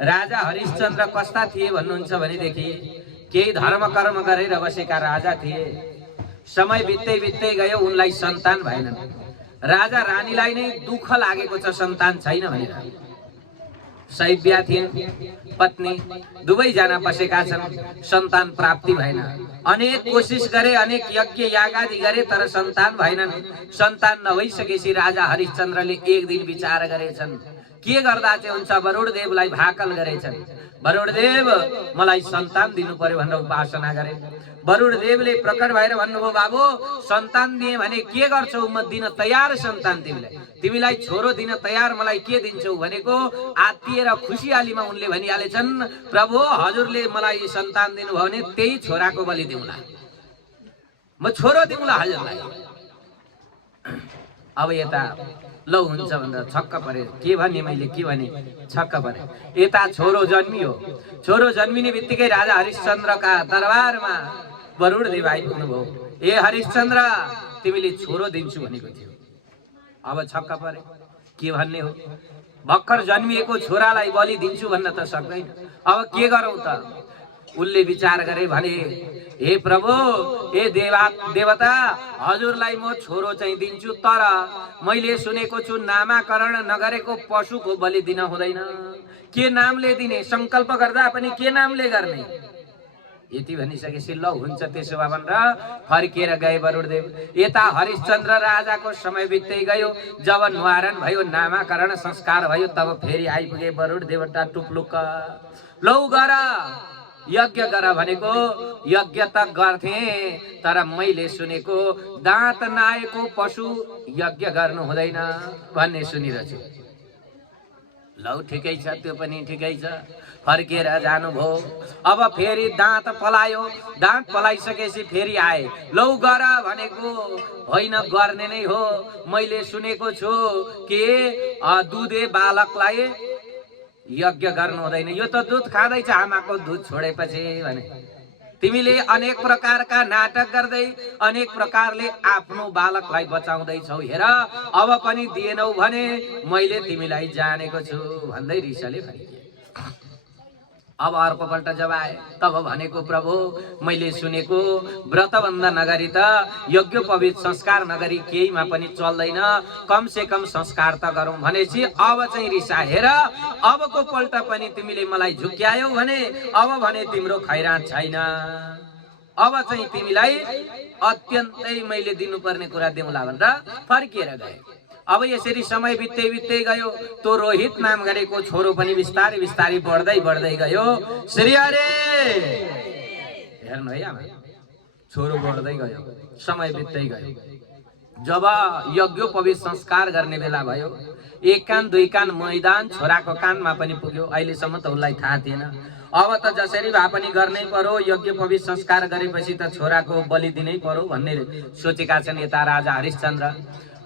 राजा हरिश्चन्द्र कस्ता थिए भन्नुहुन्छ भनेदेखि केही धर्म कर्म गरेर बसेका राजा थिए। समय बित्दै बित्दै गयो, उनलाई सन्तान भएनन्। राजा रानीलाई नै दुःख लागेको छ सन्तान छैन भनेर। शैव्या थिइन् पत्नी, दुवैजना बसेका छन्, सन्तान प्राप्ति भएन। अनेक कोशिश गरे, अनेक यज्ञ यागादि गरे, तर सन्तान भएनन्। सन्तान नभइसकेपछि राजा हरिश्चन्द्रले एक दिन विचार गरेछन्, के गर्दा चाहिँ हुन्छ। वरुणदेवलाई भाकल गरेछन्। वरुणदेव मलाई सन्तान दिनु पर्यो भनेर उपासना गरे। वरुणदेवले प्रकट भएर भन्नुभयो, बाबु सन्तान दिए भने के गर्छौ? म दिन तयार सन्तान तिमीलाई, तिमीलाई छोरो दिन तयार, मलाई के दिन्छौ भनेको। आत्तिएर खुसियालीमा उनले भनिहालेछन्, प्रभु हजुरले मलाई सन्तान दिनुभयो भने त्यही छोराको बलि दिउँला, म छोरो दिउँला हजुरलाई। अब यता लौ हुन्छ भनेर छक्क परे। के भने मैले, के भने, छक्क परे। यता छोरो जन्मियो। छोरो जन्मिने बित्तिकै राजा हरिश्चन्द्रका दरबारमा वरुणदेव आइपुग्नुभयो। ए हरिश्चन्द्र, तिमीले छोरो दिन्छु भनेको थियो। अब छक्क परे, के भन्ने हो? भर्खर जन्मिएको छोरालाई बलि दिन्छु भन्न त सक्दैन। अब के गरौँ त? उनले विचार गरे, भने हे प्रभु, हे देवता, हजुरलाई म छोरो चाहिँ दिन्छु, तर मैले सुनेको छु नामाकरण नगरेको पशुको बलि दिन हुँदैन। के नामले दिने? संकल्प गर्दा पनि के नामले गर्ने? यति भनिसकेपछि ल हुन्छ त्यसो भए भनेर फर्किएर गए वरुणदेव। यता हरिश्चन्द्र राजाको समय बित्दै गयो। जब न्वारण भयो, नामाकरण संस्कार भयो, तब फेरि आइपुगे वरुणदेवता टुप्लुक्क। लौ गर, यज्ञ गर भनेको यज्ञ त गर्थे, तर मैले सुनेको दाँत नआएको पशु यज्ञ गर्नु हुँदैन भन्ने सुनिरहेछु। लौ ठिकै छ, त्यो पनि ठिकै छ। फर्केर जानुभयो। अब फेरि दाँत पलायो। दाँत पलाइसकेपछि फेरि आए। लौ गर भनेको होइन, गर्ने नै हो। मैले सुनेको छु कि दुधे बालकलाई यज्ञ गर्नु हुँदैन। यो त दुध खाँदैछ, आमाको दुध छोडेपछि भने। तिमीले अनेक प्रकारका नाटक गर्दै अनेक प्रकारले आफ्नो बालकलाई बचाउँदैछौ। हेर, अब पनि दिएनौ भने मैले तिमीलाई जानेको छु भन्दै रिसले फर्किए। अब अर्कोपल्ट जब आए, तब भनेको प्रभु, मैले सुनेको व्रतबन्ध नगरी त यज्ञोपवीत संस्कार नगरी केहीमा पनि चल्दैन, कम से कम संस्कार त गरौँ भनेपछि अब चाहिँ रिसा। हेर, अबको पल्ट पनि तिमीले मलाई झुक्यायौ भने अब भने तिम्रो खैरात छैन। अब चाहिँ तिमीलाई अत्यन्तै मैले दिनुपर्ने कुरा देऊला भनेर फर्किएर गए। अब यसरी समय बित्दै बित्दै गयो। तो रोहित नाम गरेको छोरो पनि बिस्तारै बिस्तारै बढ्दै बढ्दै गयो। श्री हरे, हेर्नु है आमा, छोरो बढ्दै गयो, समय बित्दै गयो। जब यज्ञोपवीत संस्कार गर्ने बेला भयो, एक कान दुई कान मैदान छोराको कानमा पनि पुग्यो। अहिलेसम्म त उसलाई थाहा थिएन। अब त जसरी भए पनि गर्नै पर्यो, यज्ञोपवीत संस्कार गरेपछि त छोराको बलि दिनै पर्यो भन्ने सोचेका छन् यता राजा हरिश्चन्द्र।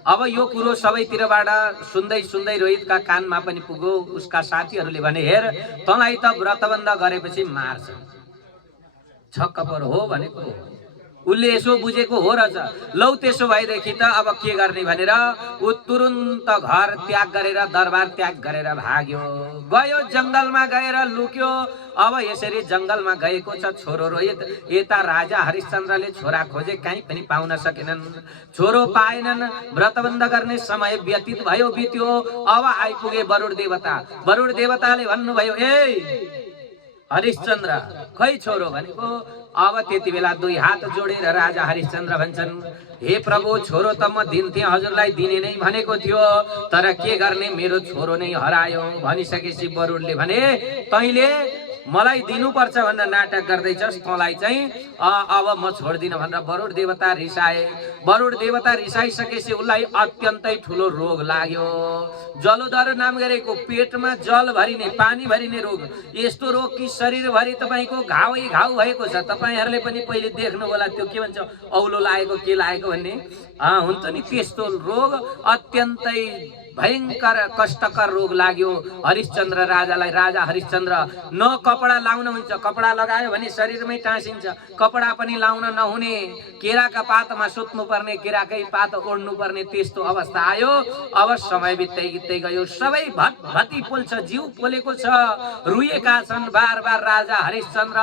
अब यो कुरो सबैतिरबाट सुन्दै सुन्दै रोहितका कानमा पनि पुग्यो। उसका साथीहरूले भने, हेर, तँलाई त व्रतबन्ध गरेपछि मार्छ। छक्क परो हो भनेको। उसले यसो बुझेको हो रहेछ। लौ त्यसो भएदेखि त अब के गर्ने भनेर ऊ तुरुन्त घर त्याग गरेर, दरबार त्याग गरेर भाग्यो। गयो जंगलमा गएर लुक्यो। अब यसरी जंगलमा गएको छ छोरो रोहित। यता राजा हरिश्चन्द्रले छोरा खोजे, कहीँ पनि पाउन सकेनन्। छोरो पाएनन्। व्रतबन्ध गर्ने समय व्यतीत भयो, बित्यो। अब आइपुगे वरुण देवता। वरुण देवताले भन्नुभयो, ए हरिश्चन्द्र, खै छोरो भनेको। अब त्यति बेला दुई हात जोडेर राजा हरिश्चन्द्र भन्छन्, हे प्रभु, छोरो त म दिन्थे, हजुरलाई दिने नै भनेको थियो, तर के गर्ने, मेरो छोरो नै हरायो। भनिसकेपछि वरुणले भने, तैँले मलाई दिनुपर्छ भनेर नाटक गर्दैछस्, तँलाई चाहिँ अब म छोड्दिन भनेर वरुण देवता रिसाए। वरुण देवता रिसाइसकेपछि उसलाई अत्यन्तै ठुलो रोग लाग्यो। जलोदर नाम गरेको पेटमा जल भरिने, पानी भरिने रोग। यस्तो रोग कि शरीरभरि तपाईँको घावै घाउ भएको छ। तपाईँहरूले पनि पहिले देख्नु होला, त्यो के भन्छ, औलो लागेको के लागेको भन्ने हुन्छ नि, त्यस्तो रोग अत्यन्तै भयंकर कष्टकर रोग लाग्यो हरिश्चन्द्र राजालाई। राजा हरिश्चन्द्र न कपडा लाउन हुन्छ, कपडा लगायो भने शरीरमै टाँसिन्छ, कपडा पनि लाउन नहुने, केराका पातमा सुत्नु पर्ने, केराकै पात ओढ्नु पर्ने त्यस्तो अवस्था आयो। अब समय बित्दै बित्दै गयो, सबै भत्भती पोल्छ, जिउ पोलेको छ, रुएका छन् बार बार। राजा हरिश्चन्द्र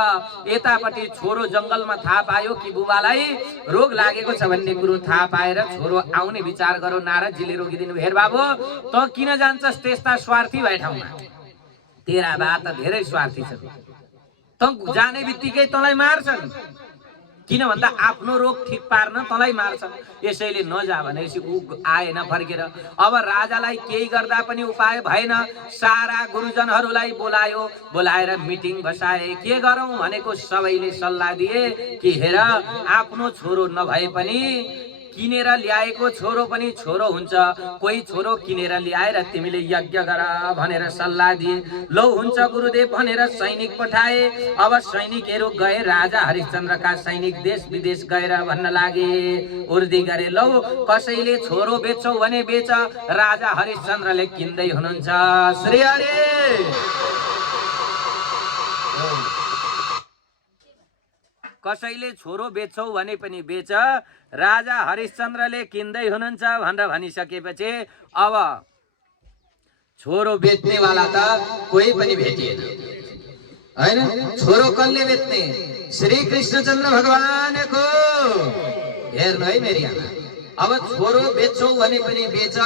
यतापट्टि छोरो जंगलमा थाहा पायो कि बुबालाई रोग लागेको छ भन्ने कुरो थाहा पाएर छोरो आउने विचार गर्यो। नारदजीले रोकिदिनु, हेर बाबु त किन जान्छस् त्यस्ता स्वार्थी भए ठाउँमा, तेरा बा त धेरै स्वार्थी छ, त जाने बित्तिकै तँलाई मार्छन्, किन भन्दा आफ्नो रोग ठिक पार्न तँलाई मार्छन्, यसैले नजा भनेपछि ऊ आएन फर्केर। अब राजालाई केही गर्दा पनि उपाय भएन, सारा गुरुजनहरूलाई बोलायो, बोलाएर मिटिङ बसाए। के गरौँ भनेको सबैले सल्लाह दिए कि हेर आफ्नो छोरो नभए पनि किनेर ल्याएको छोरो पनि छोरो हुन्छ, कोही छोरो किनेर ल्याएर तिमीले यज्ञ गर भनेर सल्लाह दिए। लौ हुन्छ गुरुदेव भनेर सैनिक पठाए। अब सैनिकहरू गए, राजा हरिश्चन्द्रका सैनिक देश विदेश गएर भन्न लागे, उर्दी गरे, लौ कसैले छोरो बेच्छौ भने बेच, राजा हरिश्चन्द्रले किन्दै हुनुहुन्छ। श्री हरि कसैले छोरो बेच्छौ भने पनि बेच, राजा हरिश्चन्द्रले किन्दै हुनुहुन्छ भनेर भनिसकेपछि अब छोरो बेच्नेवाला त कोही पनि भेटिएन हैन। छोरो कसले बेच्ने? श्री कृष्णचन्द्र भगवानको। हेर्नु है मेरी आमा, अब छोरो बेच्छौ भने पनि बेच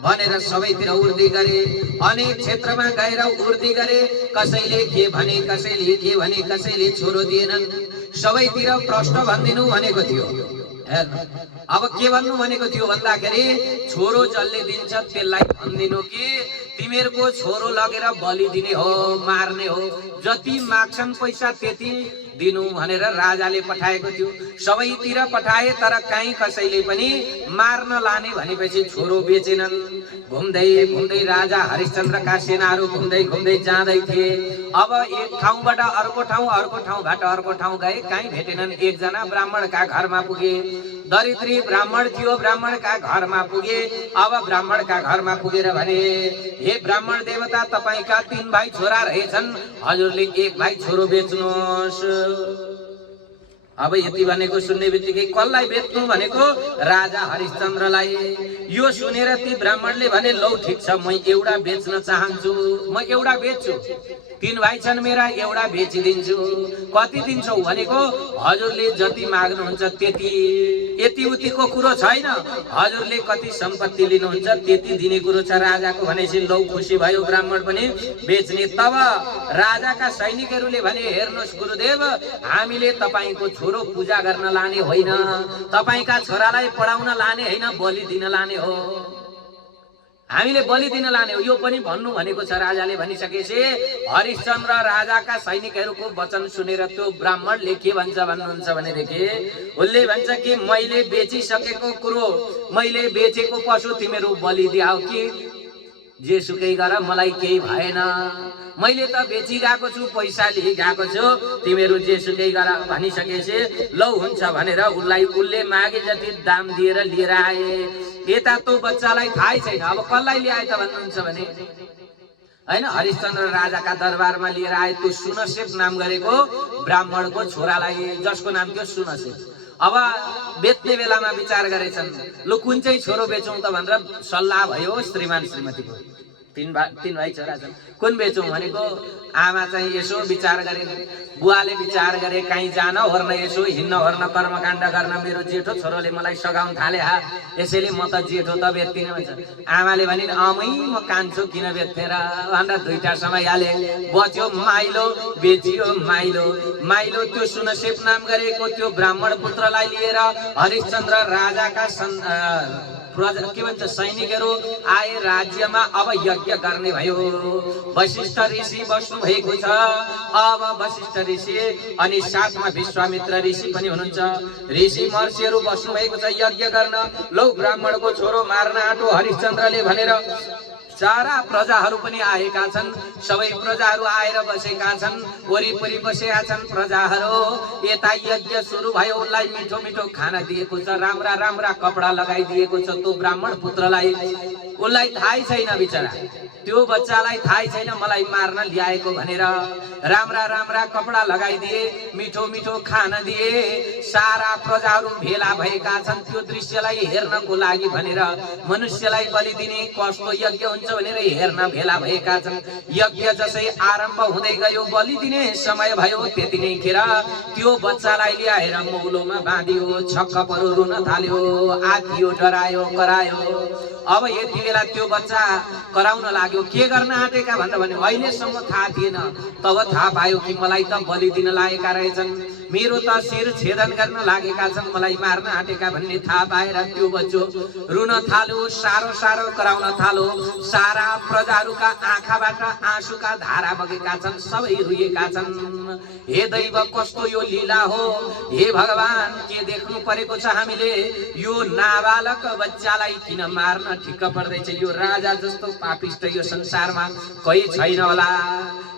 भनेर सबैतिर उर्दी गरे, अनेक क्षेत्रमा गएर उर्दी गरे। कसैले के भने, कसैले के भने, कसैले छोरो दिएनन्। सबैतिर प्रश्न भनिदिनु भनेको थियो। अब के भन्नु भनेको थियो भन्दाखेरि छोरो जसले दिन्छ त्यसलाई भनिदिनु कि तिमीहरूको छोरो लगेर बलि दिने हो, मार्ने हो, जति माग्छन् पैसा त्यति दिनु भनेर राजाले पठाएको थियो। सबैतिर पठाए तर कहीँ कसैले पनि मार्न लाने भनेपछि छोरो बेचेनन्। घुम्दै घुम्दै राजा हरिश्चन्द्रका सेनाहरू घुम्दै घुम्दै जाँदै थिए। अब एक ठाउँबाट अर्को ठाउँ, अर्को ठाउँबाट अर्को ठाउँ गए, कहीँ भेटेनन्। एकजना ब्राह्मणका घरमा पुगे, दरिद्री ब्राह्मण थियो, ब्राह्मणका घरमा पुगे। अब ब्राह्मणका घरमा पुगेर भने, हे ब्राह्मण देवता, तपाईका 3 भाइ छोरा रहेछन्, हजुरले 1 भाइ छोरो बेच्नुहोस्। अब यति भनेको सुन्ने बित्तिकै कसलाई बेच्नु भनेको? राजा हरिश्चन्द्रलाई। यो सुनेर ती ब्राह्मणले भने, लौ ठिक छ, म एउटा बेच्न चाहन्छु, म एउटा बेच्छु, 3 भाइ छन् मेरा, एउटा बेचिदिन्छु। कति दिन्छौ भनेको? हजुरले जति माग्नुहुन्छ त्यति। यति उतिको कुरो छैन, हजुरले कति सम्पत्ति लिनुहुन्छ त्यति दिने कुरो छ राजाको भनेपछि लौ खुसी भयो ब्राह्मण पनि बेच्ने। तब राजाका सैनिकहरूले भने, हेर्नुहोस् गुरुदेव, हामीले तपाईको छोरो पूजा गर्न लाने होइन, तपाईका छोरालाई पढाउन लाने होइन, बलि दिन लाने हो, हामीले बलि दिन लाने हो, यो पनि भन्नु भनेको छ राजाले भनिसकेपछि हरिश्चन्द्र राजाका सैनिकहरूको वचन सुनेर त्यो ब्राह्मणले के भन्छ भन्नुहुन्छ भनेदेखि उसले भन्छ कि मैले बेचिसकेको कुरो, मैले बेचेको पशु तिमीहरू बलि दियाऊ कि जेसुकै गर, मलाई केही भएन, मैले त बेची गएको छु, पैसा लिइ गएको छु, तिमीहरू जेसुकै गर भनिसकेपछि लौ हुन्छ भनेर उसले मागे जति दाम दिएर लिएर आए। यता त्यो बच्चालाई थाहै छैन अब कसलाई ल्याए त भन्नुहुन्छ भने हैन, हरिश्चन्द्र राजाका दरबारमा लिएर आए त्यो सुनसेप नाम गरेको ब्राह्मणको छोरालाई, जसको नाम थियो सुनसेप। अब बेच्ने बेलामा विचार गरेछन्, लु कुन चाहिँ छोरो बेचौं त भनेर सल्लाह भयो श्रीमान श्रीमतीको। 3 भाइ छोरा छन्, कुन बेचौं भनेको आमा चाहिँ यसो विचार गरे, बुवाले विचार गरे, कहीँ जान ओर्न, यसो हिँड्न ओर्न, कर्मकाण्ड गर्न मेरो जेठो छोरोले मलाई सघाउन थाले, यसैले म त जेठो त बेच्दिनँ भन्छ। आमाले भनिन्, अमै म कान्छु किन बेच्ने र भनेर 2टा समय हाले। बच्यो माइलो, बेचियो माइलो। माइलो त्यो सुनसेप नाम गरेको त्यो ब्राह्मण पुत्रलाई लिएर हरिश्चन्द्र राजाका के भन्छ सैनिकहरू आए राज्यमा। अब यज्ञ गर्ने भयो। वशिष्ठ ऋषि बस्नु भएको छ। अब वशिष्ठ ऋषि अनि साथमा विश्वामित्र ऋषि पनि हुनुहुन्छ। ऋषि महर्षिहरू बस्नु भएको छ यज्ञ गर्न। लौ ब्राह्मणको छोरो मार्न आँटो हरिश्चन्द्रले भनेर सारा प्रजाहरू पनि आएका छन्। सबै प्रजाहरू आएर बसेका छन्, वरिपरि बसेका छन् प्रजाहरू। यता यज्ञ सुरु भयो, उसलाई मिठो मिठो खाना दिएको छ, राम्रा राम्रा कपडा लगाइदिएको छ त्यो ब्राह्मण पुत्रलाई। उसलाई थाहै छैन बिचरा, त्यो बच्चालाई थाहै छैन मलाई मार्न ल्याएको भनेर। राम्रा राम्रा कपडा लगाइदिए, मिठो मिठो खाना दिए, सारा प्रजाहरू भेला भएका छन् त्यो दृश्यलाई हेर्नको लागि भनेर। मनुष्यलाई बलि दिने कस्तो यज्ञ हुन्छ भनेर हेर्न भेला भएका छन्। यज्ञ जसै आरम्भ हुँदै गयो, बलि दिने समय भयो, त्यति नै खेर त्यो बच्चालाई ल्याएर मौलोमा बाँधियो, छक्क परो रुन थाल्यो, आतियो, डरायो, करायो। अब यति बेला त्यो बच्चा कराउन लाग्यो, के गर्न आँटेका भने अहिलेसम्म थाहा थिएन, तब थाहा पायो कि मलाई त बलि दिन लागेका रहेछन्, मेरो त शिर छेदन गर्न लागेका छन्, मलाई मार्न आँटेका भन्ने थाहा पाएर त्यो बच्चो रुन थाल्यो, सारो सारो कराउन थाल्यो। सारा प्रजाहरूका आँखाबाट आँसुका धारा बगेका छन्, सबै रुएका छन्। हे दैव, कस्तो यो लीला हो, हे भगवान, के देख्नु परेको छ हामीले? यो नाबालक बच्चालाई किन मार्न ठिक्क पर्दैछ? यो राजा जस्तो पापिष्ट यो संसारमा कोही छैन होला,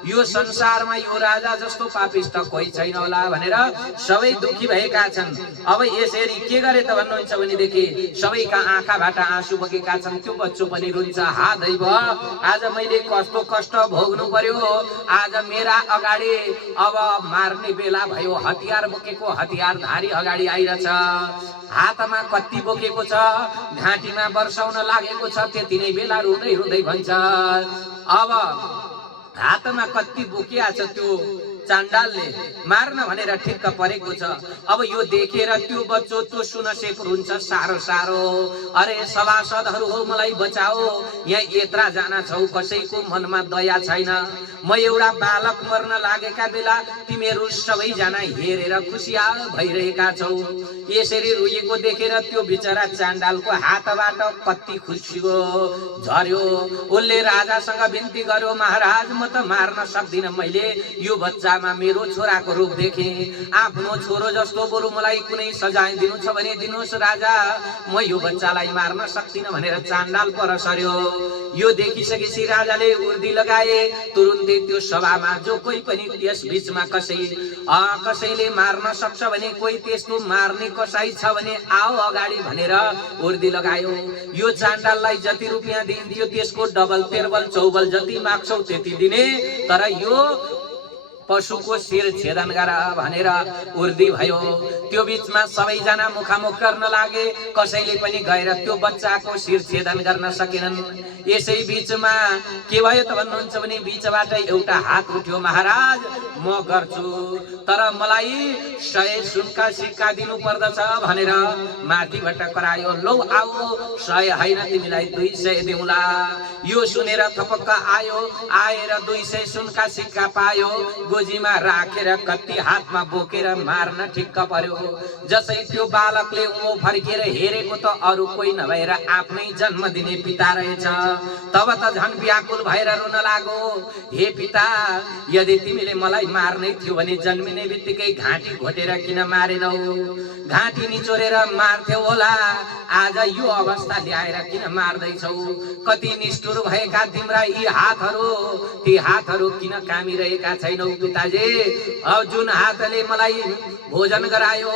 यो संसारमा यो राजा जस्तो पापिष्ट कोही छैन होला भनेर सबै दुखी भएका छन्। अब यसरी के गरे त भन्नुहुन्छ भनेदेखि सबैका आँखाबाट आँसु बगेका छन्। त्यो बच्चो पनि रुन्छ, हा दैव, आज मैले कस्तो कष्ट भोग्नु पर्यो, आज मेरा अगाडि अब मार्ने बेला भयो। हतियार बोकेको हतियारधारी अगाडि आइरहेछ, हातमा कत्ति बोकेको छ, घाँटीमा वर्षाउन लागेको छ। त्यति नै बेला रुँदै रुँदै भन्छ, अब हातमा कत्ति बोकिया छ त्यो चाण्डालले मार्न भनेर ठिक्क परेको छ। अब यो देखेर त्यो बच्चो त्यो सुनसेप हुन्छ, सारो सारो, अरे सभासदहरू हो, मलाई बचाओ, यहाँ यत्रा जाना छौ, कसैको मनमा दया छैन, म एउटा बालक मर्न लागेका बेला तिमीहरू सबैजना हेरेर खुसियाल भइरहेका छौ। यसरी रुएको देखेर त्यो बिचरा चाण्डालको हातबाट कत्ति खुसियो, झर्यो। उसले राजासँग बिन्ती गर्यो, महाराज, म त मार्न सक्दिन, मैले यो बच्चामा मेरो छोराको रूप देखे, आफ्नो छोरो जस्तो, बरु मलाई कुनै सजाय दिनु छ भने दिनुहोस् राजा, म यो बच्चालाई मार्न सक्दिन भनेर चाण्डाल पर सर्यो। यो देखिसकेपछि राजाले उर्दी लगाए, तुरुन्तै त्यो सभामा जो कोही पनि त्यस बीचमा कसैले मार्न सक्छ भने, कोही त्यस्तो मार्ने कसाई छ भने आओ अगाडि भनेर उर्दी लगायो। यो चाण्डाललाई जति रुपियाँ दिइन्थ्यो त्यसको डबल, तेर्बल, चौबल जति माग्छौ त्यति दिने, तर यो पशुको शिर छेदन गर भनेर उर्दी भयो। त्यो बीचमा सबैजना मुखामुख गर्न लागे, कसैले पनि गएर त्यो बच्चाको शिर छेदन गर्न सकेनन्। यसै बीचमा के भयो त भन्नुहुन्छ भने बीचबाट एउटा हात उठ्यो, महाराज, म गर्छु, तर मलाई 100 सुनका सिक्का दिनु पर्दछ भनेर माथिबाट करायो। लौ आऊ, 100 होइन, तिमीलाई 200 दिउँला। यो सुनेर थपक्क आयो, आएर 200 सुनका सिक्का पायो, गोजीमा राखेर कत्ति हातमा बोकेर मार्न ठिक्क पर्यो। जसै त्यो बालकले ऊ फर्केर हेरेको त अरू कोही नभएर आफ्नै जन्म दिने पिता रहेछ। तब त झन् व्याकुल भएर रुन लाग्यो, हे पिता, यदि तिमीले मलाई मार्नै थियो भने जन्मिने बित्तिकै घाँटी घोटेर किन मारेनौ? घाँटी निचोरेर मार्थ्यौ होला, आज यो अवस्था ल्याएर किन मार्दैछौ? कति निष्ठुर भएका तिम्रा यी हातहरू, ती हातहरू किन कामिरहेका छैनौ पिताजी? जुन हातले मलाई भोजन गरायो,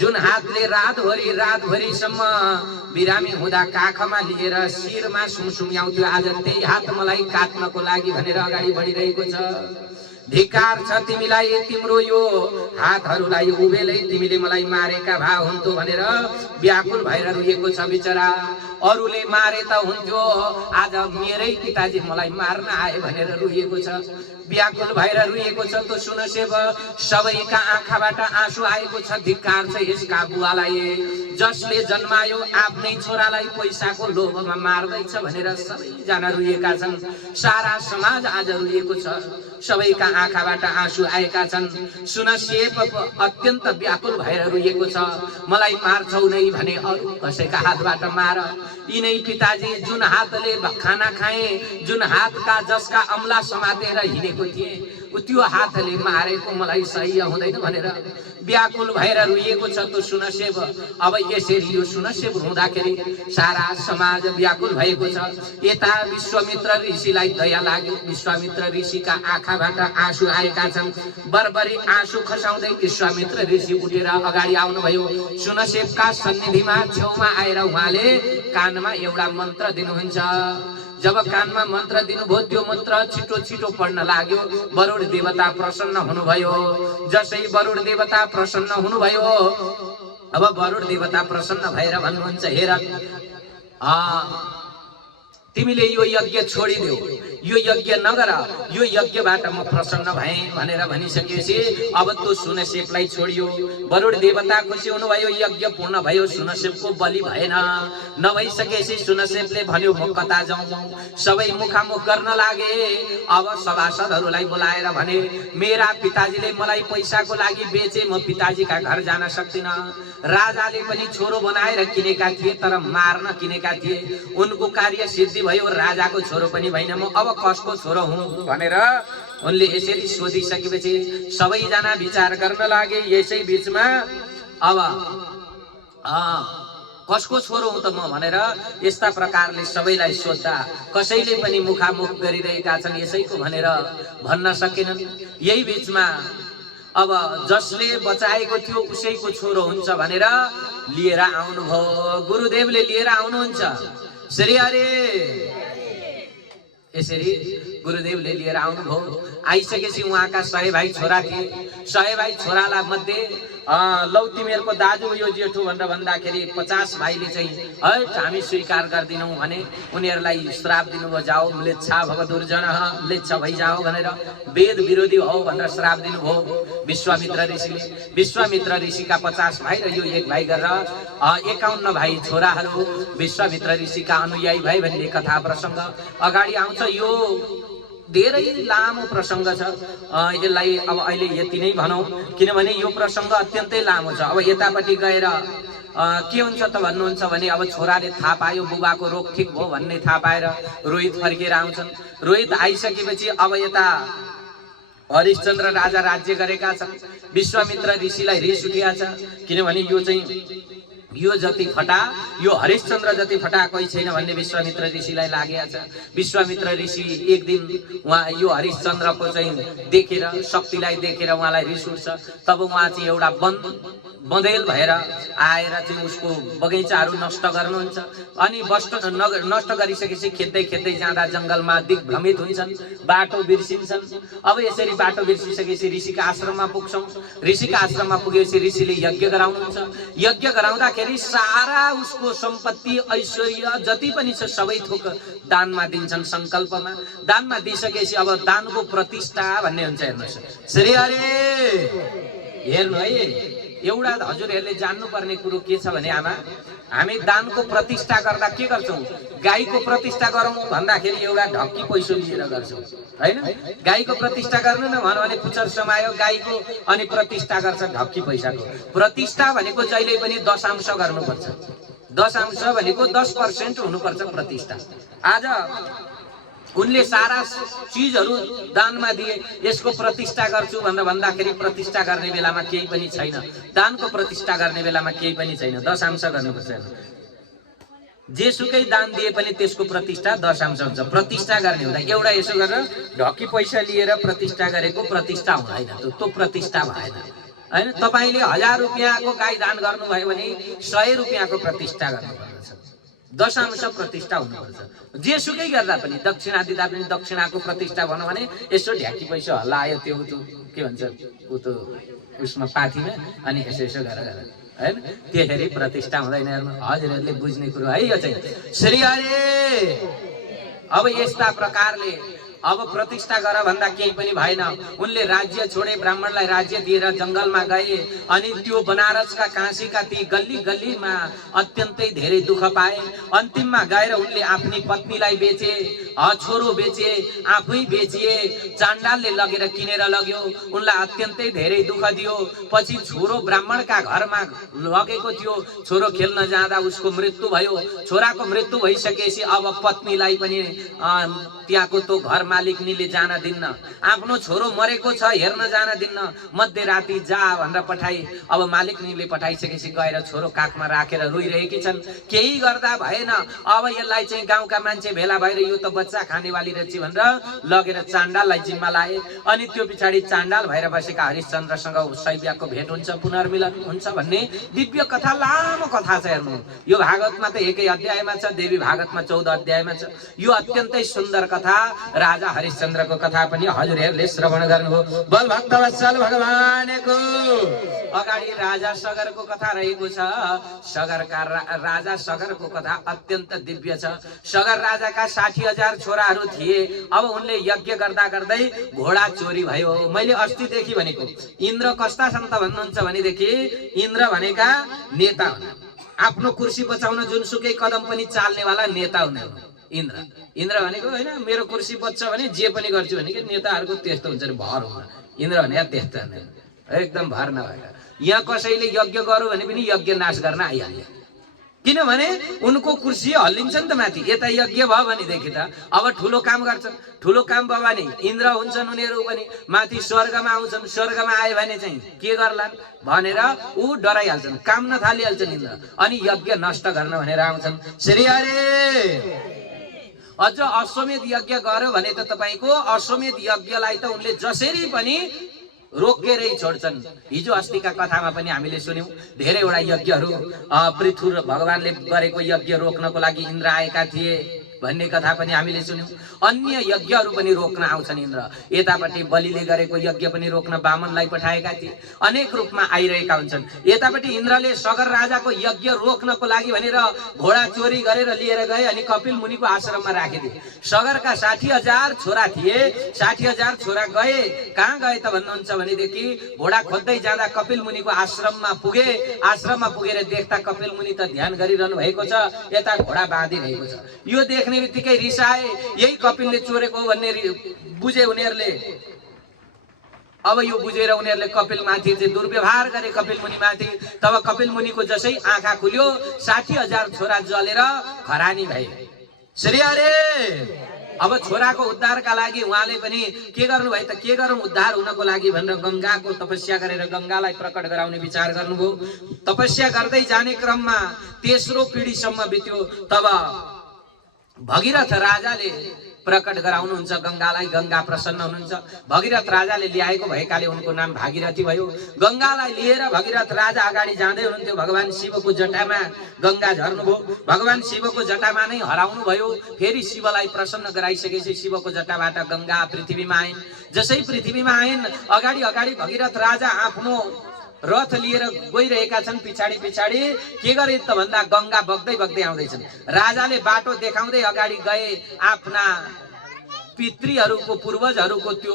जुन हातले रातभरिसम्म बिरामी हुँदा काखमा लिएर शिरमा सुमसुम्याउँथ्यो, आज त्यही हात मलाई काट्नको लागि भनेर अगाडि बढिरहेको छ। धिक्कार छ तिमीलाई, तिम्रो यो हातहरूलाई उभेलै तिमीले मलाई मारेका भए हुन्थ्यो भनेर व्याकुल भएर रुएको छ बिचरा। अरूले मारे त हुन्थ्यो, आज मेरै पिताजी मलाई मार्न आए भनेर रुएको छ, व्याकुल भएर रुएको छ। त सुनसेव सबैका आँखाबाट आँसु आएको छ। धिक्कार छ यसका बुवालाई, जसले जन्मायो आफ्नै छोरालाई पैसाको लोभमा मार्दैछ भनेर सबैजना रुएका छन्। सारा समाज आज रुएको छ, सबैका आँखाबाट आँसु आएका छन्। सुनसेव अत्यन्त व्याकुल भएर रुएको छ, मलाई मार्छौ नै भने अरू कसैका हातबाट मार। यिनै पिताजी जुन हातले खाना खाए, जुन हातका जसका अम्ला समातेर हिँडेको थिए, त्यो हातले मारेको मलाई सह्य हुँदैन भनेर व्याकुल भएर रुएको छ त सुनसेव। अब यसरी यो सुनसेव हुँदाखेरि सारा समाज व्याकुल भएको छ। यता विश्वामित्र ऋषिलाई दया लाग्यो, विश्वामित्र ऋषिका आँखाबाट आँसु आएका छन्। बरबरी आँसु खसाउँदै विश्वामित्र ऋषि उठेर अगाडि आउनुभयो। सुनसेवका सन्निधिमा छेउमा आएर उहाँले कानमा एउटा मन्त्र दिनुहुन्छ। जब कानमा मन्त्र दिनुभयो त्यो मन्त्र छिटो छिटो पढ्न लाग्यो। वरुण देवता प्रसन्न हुनुभयो। जसै वरुण देवता प्रसन्न हुनुभयो, अब वरुण देवता प्रसन्न भएर भन्नुहुन्छ, हेर तिमीले यो यज्ञ छोडिदेऊ, यो यज्ञ नगर, यो यज्ञबाट म प्रसन्न भएँ भनेर भनिसकेपछि अब त्यो सुनसेपलाई छोडियो। वरुण देवता खुसी हुनुभयो, यज्ञ पूर्ण भयो, सुनसेपको बलि भएन। नभइसकेपछि सुनसेपले भन्यो म कता जाउँ। सबै मुखामुख गर्न लागे। अब सभासदहरूलाई बोलाएर भने मेरा पिताजीले मलाई पैसाको लागि बेचे, म पिताजीका घर जान सक्दिनँ। राजाले पनि छोरो बनाएर किनेका थिए तर मार्न किनेका थिए। उनको कार्य सिद्धि भयो, राजाको छोरो पनि भइन, म अब कसको छोरो हुँ भनेर उनले यसरी सोधिसकेपछि सबैजना विचार गर्न लागे। यसै बीचमा अब कसको छोरो हुँ त म भनेर यस्ता प्रकारले सबैलाई सोध्दा कसैले पनि मुखामुख गरिरहेका छन्, यसैको भनेर भन्न सकेनन्। यही बीचमा अब जसले बचाएको थियो उसैको छोरो हुन्छ भनेर लिएर आउनुभयो। गुरुदेवले लिएर आउनुहुन्छ। श्री हरि यसरी गुरुदेवले लिएर आउनुभयो। आइसकेपछि उहाँका 100 भाइ छोरा थिए। 100 भाइ छोराला मध्ये लौ तिमीहरूको दाजु यो जेठो भनेर भन्दाखेरि 50 भाइले चाहिँ हट हामी स्वीकार गर्दिनौँ भने उनीहरूलाई श्राप दिनुभयो, जाओ म्लेच्छा भव दुर्जनः, म्लेच्छ भइजाओ भनेर, वेद विरोधी हो भनेर श्राप दिनुभयो विश्वामित्र ऋषिले। विश्वामित्र ऋषिका 50 भाइ र यो 1 भाइ गरेर 51 भाइ छोराहरू विश्वामित्र ऋषिका अनुयायी भाइ भन्ने कथा प्रसङ्ग अगाडि आउँछ। यो धेरै लामो प्रसङ्ग छ। यसलाई अब अहिले यति नै भनौँ किनभने यो प्रसङ्ग अत्यन्तै लामो छ। अब यतापट्टि गएर के हुन्छ त भन्नुहुन्छ भने अब छोराले थाहा पायो बुबाको रोग ठिक भयो भन्ने थाहा पाएर रोहित फर्केर आउँछन्। रोहित आइसकेपछि अब यता हरिश्चन्द्र राजा राज्य गरेका छन्। विश्वामित्र ऋषिलाई रिस उठिया छ किनभने यो चाहिँ यो जति फटा यो हरिश्चन्द्र जति फटा कोही छैन भन्ने विश्वामित्र ऋषिलाई लागेको छ। विश्वामित्र ऋषि एक दिन उहाँ यो हरिश्चन्द्रको चाहिँ देखेर शक्तिलाई देखेर उहाँलाई रिस उठ्छ। तब उहाँ चाहिँ एउटा बँदेल भएर आएर चाहिँ उसको बगैँचाहरू नष्ट गर्नुहुन्छ। अनि नष्ट गरिसकेपछि खेद्दै खेद्दै जाँदा जङ्गलमा दिग्भ्रमित हुन्छन्, बाटो बिर्सिन्छन्। अब यसरी बाटो बिर्सिसकेपछि ऋषिका आश्रममा पुग्छौँ। ऋषिका आश्रममा पुगेपछि ऋषिले यज्ञ गराउनुहुन्छ। यज्ञ गराउँदाखेरि सारा उसको सम्पत्ति ऐश्वर्य जति पनि छ सबै थोक दानमा दिन्छन्। सङ्कल्पमा दानमा दिइसकेपछि अब दानको प्रतिष्ठा भन्ने हुन्छ। हेर्नुहोस् श्री हरि हेर्नु है, एउटा हजुरहरूले जान्नुपर्ने कुरो के छ भने आमा हामी दानको प्रतिष्ठा गर्दा के गर्छौँ? गाईको प्रतिष्ठा गरौँ भन्दाखेरि एउटा ढक्की पैसो लिएर गर्छौँ हैन। गाईको प्रतिष्ठा गर्नु न भन्यो भने पुच्छर समायो गाईको अनि प्रतिष्ठा गर्छ ढक्की पैसाको। प्रतिष्ठा भनेको जहिले पनि दशांश गर्नुपर्छ। दशांश भनेको 10% हुनुपर्छ प्रतिष्ठा। आज उनले सारा चीजहरू दानमा दिए, यसको प्रतिष्ठा गर्छु भनेर भन्दाखेरि प्रतिष्ठा गर्ने बेलामा केही पनि छैन। दानको प्रतिष्ठा गर्ने बेलामा केही पनि छैन, दशांश गर्नुपर्छ। जेसुकै दान दिए पनि त्यसको प्रतिष्ठा दशांश हुन्छ। प्रतिष्ठा गर्ने हुँदा एउटा यसो गरेर ढक्की पैसा लिएर प्रतिष्ठा गरेको प्रतिष्ठा हुँदैन, त्यो प्रतिष्ठा भएन हैन। तपाईले 1000 रुपैयाँको गाई दान गर्नुभयो भने 100 रुपैयाँको प्रतिष्ठा गर्नुपर्छ। दशांश प्रतिष्ठा हुनुपर्छ। जेसुकै गर्दा पनि दक्षिणा दिँदा पनि दक्षिणाको प्रतिष्ठा भनौँ भने यसो ढ्याकी पैसा हल्लायो त्यो के भन्छ उतो उसमा पाथीमा अनि यसो यसो गरेर हैन, त्यसरी प्रतिष्ठा हुँदैन। हजुरहरूले बुझ्ने कुरो है यो चाहिँ। श्री हरि अब यस्ता प्रकारले अब प्रतिष्ठा गर भन्दा केही पनि भएन। उनले राज्य छोडे, ब्राह्मणलाई राज्य दिएर जङ्गलमा गए। अनि त्यो बनारसका काशीका ती गल्ली गल्लीमा अत्यन्तै धेरै दुःख पाए। अन्तिममा गएर उनले आफ्नी पत्नीलाई बेचे, छोरो बेचे, आफै बेचिए। चाण्डालले लगेर किनेर लग्यो, उनलाई अत्यन्तै धेरै दुःख दियो। पछि छोरो ब्राह्मणका घरमा लगेको थियो, छोरो खेल्न जाँदा उसको मृत्यु भयो। छोराको मृत्यु भइसकेपछि अब पत्नीलाई पनि त्यहाँको त्यो घर मालिकनीले जान दिन्न, आफ्नो छोरो मरेको छ हेर्न जान दिन्न, मध्यराति जा भनेर पठाए। अब मालिकनीले पठाइसकेपछि गएर छोरो काखमा राखेर रोइरहेकी छन्, केही गर्दा भएन। अब यसलाई चाहिँ गाउँका मान्छे भेला भएर यो त बच्चा खानेवाली रहेछ भनेर लगेर चाण्डाललाई जिम्मा लाए। अनि त्यो पछाडि चाण्डाल भएर बसेका हरिश्चन्द्रसँग शैव्यको भेट हुन्छ, पुनर्मिलन हुन्छ भन्ने दिव्य कथा, लामो कथा छ। हेर्नु, यो भागवतमा त एकै अध्यायमा छ, देवी भागवतमा 14 अध्यायमा छ। यो अत्यन्तै सुन्दर कथा, राजा हरिश्चन्द्रको कथा पनि हजुरहरूले श्रवण गर्नुभयो। बल भक्तवत्सल भगवानको अगाडि राजा सगरको कथा रहेको छ। सगरका राजा सगरको कथा अत्यन्त दिव्य छ। सगर राजाका 60,000 छोराहरू थिए। अब उनले यज्ञ गर्दा गर्दै घोडा चोरी भयो। मैले अस्तिदेखि भनेको इन्द्र कस्ता सन्त भन्नुहुन्छ भनेदेखि इन्द्र भनेका नेता हुन्, आफ्नो कुर्सी बचाउन जुनसुकै कदम पनि चाल्नेवाला नेता हुन् इन्द्र। इन्द्र भनेको होइन मेरो कुर्सी बच्छ भने जे पनि गर्छु भने कि नेताहरूको त्यस्तो हुन्छ नि, भर हुन। इन्द्र भने त्यस्तो एकदम भर नभएर यहाँ कसैले यज्ञ गरौँ भने पनि यज्ञ नाश गर्न आइहाल्यो, किनभने उनको कुर्सी हल्लिन्छ नि त माथि। यता यज्ञ भयो भनेदेखि त अब ठुलो काम गर्छन्, ठुलो काम भयो भने इन्द्र हुन्छन् उनीहरू पनि, माथि स्वर्गमा आउँछन्, स्वर्गमा आयो भने चाहिँ के गर्लान् भनेर ऊ डराइहाल्छन्, काम नथालिहाल्छन् इन्द्र। अनि यज्ञ नष्ट गर्न भनेर आउँछन्। श्री हरे अझ अश्वमेध यज्ञ गर्यो भने त तपाईको अश्वमेध यज्ञलाई त उनले जसरी पनि रोकेरै छोड्छन्। हिजो अस्तिका कथामा पनि हामीले सुन्यौं, धेरैवटा यज्ञहरू पृथु भगवानले गरेको यज्ञ रोक्नको लागि इन्द्र आएका थिए भन्ने कथा पनि हामीले सुन्यौं। अन्य यज्ञहरू पनि रोक्न आउँछन् इन्द्र। यतापट्टि बलिले गरेको यज्ञ पनि रोक्न वामनलाई पठाएका थिए, अनेक रूपमा आइरहेका हुन्छन्। यतापट्टि इन्द्रले सगर राजाको यज्ञ रोक्नको लागि भनेर घोडा चोरी गरेर लिएर गए अनि कपिल मुनिको आश्रममा राखिदिए। सगरका 60,000 छोरा थिए, 60,000 छोरा गए। कहाँ गए त भन्नुहुन्छ भनेदेखि घोडा खोज्दै जाँदा कपिल मुनिको आश्रममा पुगे। आश्रममा पुगेर देख्दा कपिल मुनि त ध्यान गरिरहनु भएको छ, यता घोडा बाँधिरहेको छ। यो देख्ने बित्तिकै रिसाए, यही कपिलले चोरेको भन्ने बुझे उनीहरूले। अब यो बुझेर उनीहरूले कपिल माथि चाहिँ दुर्व्यवहार गरे, कपिल मुनि माथि। तब कपिल मुनिको जसै आँखा खुल्यो 60,000 छोरा जलेर खरानी भए। श्री हरे अब छोराको उद्धारका लागि उहाँले पनि के गर्नुभयो त, के गरौँ उद्धार हुनको लागि भनेर गंगाको तपस्या गरेर गंगालाई प्रकट गराउने विचार गर्नुभयो। तपस्या गर्दै जाने क्रममा तेस्रो पिढीसम्म बित्यो। तब भगीरथ राजाले प्रकट गराउनुहुन्छ गंगालाई। गंगा प्रसन्न हुनुहुन्छ। भगीरथ राजाले ल्याएको भएकाले उनको नाम भागीरथी भयो। गंगालाई लिएर भगीरथ राजा अगाडि जाँदै हुनुहुन्थ्यो। भगवान शिवको जटामा गंगा झर्नुभयो। भगवान शिवको जटामा नै हराउनु भयो। फेरि शिवलाई प्रसन्न गराइसकेपछि शिवको जटाबाट गंगा पृथ्वीमा आइन्। जसै पृथ्वीमा आइन्, अगाडि अगाडि भगीरथ राजा आफ्नो रथ लिएर गइरहेका छन्। पिछाडी पिछाडी के गरे त भन्दा गंगा बग्दै बग्दै आउँदैछन्। राजाले बाटो देखाउँदै अगाडि गए। आफ्ना पितृहरूको पूर्वजहरूको त्यो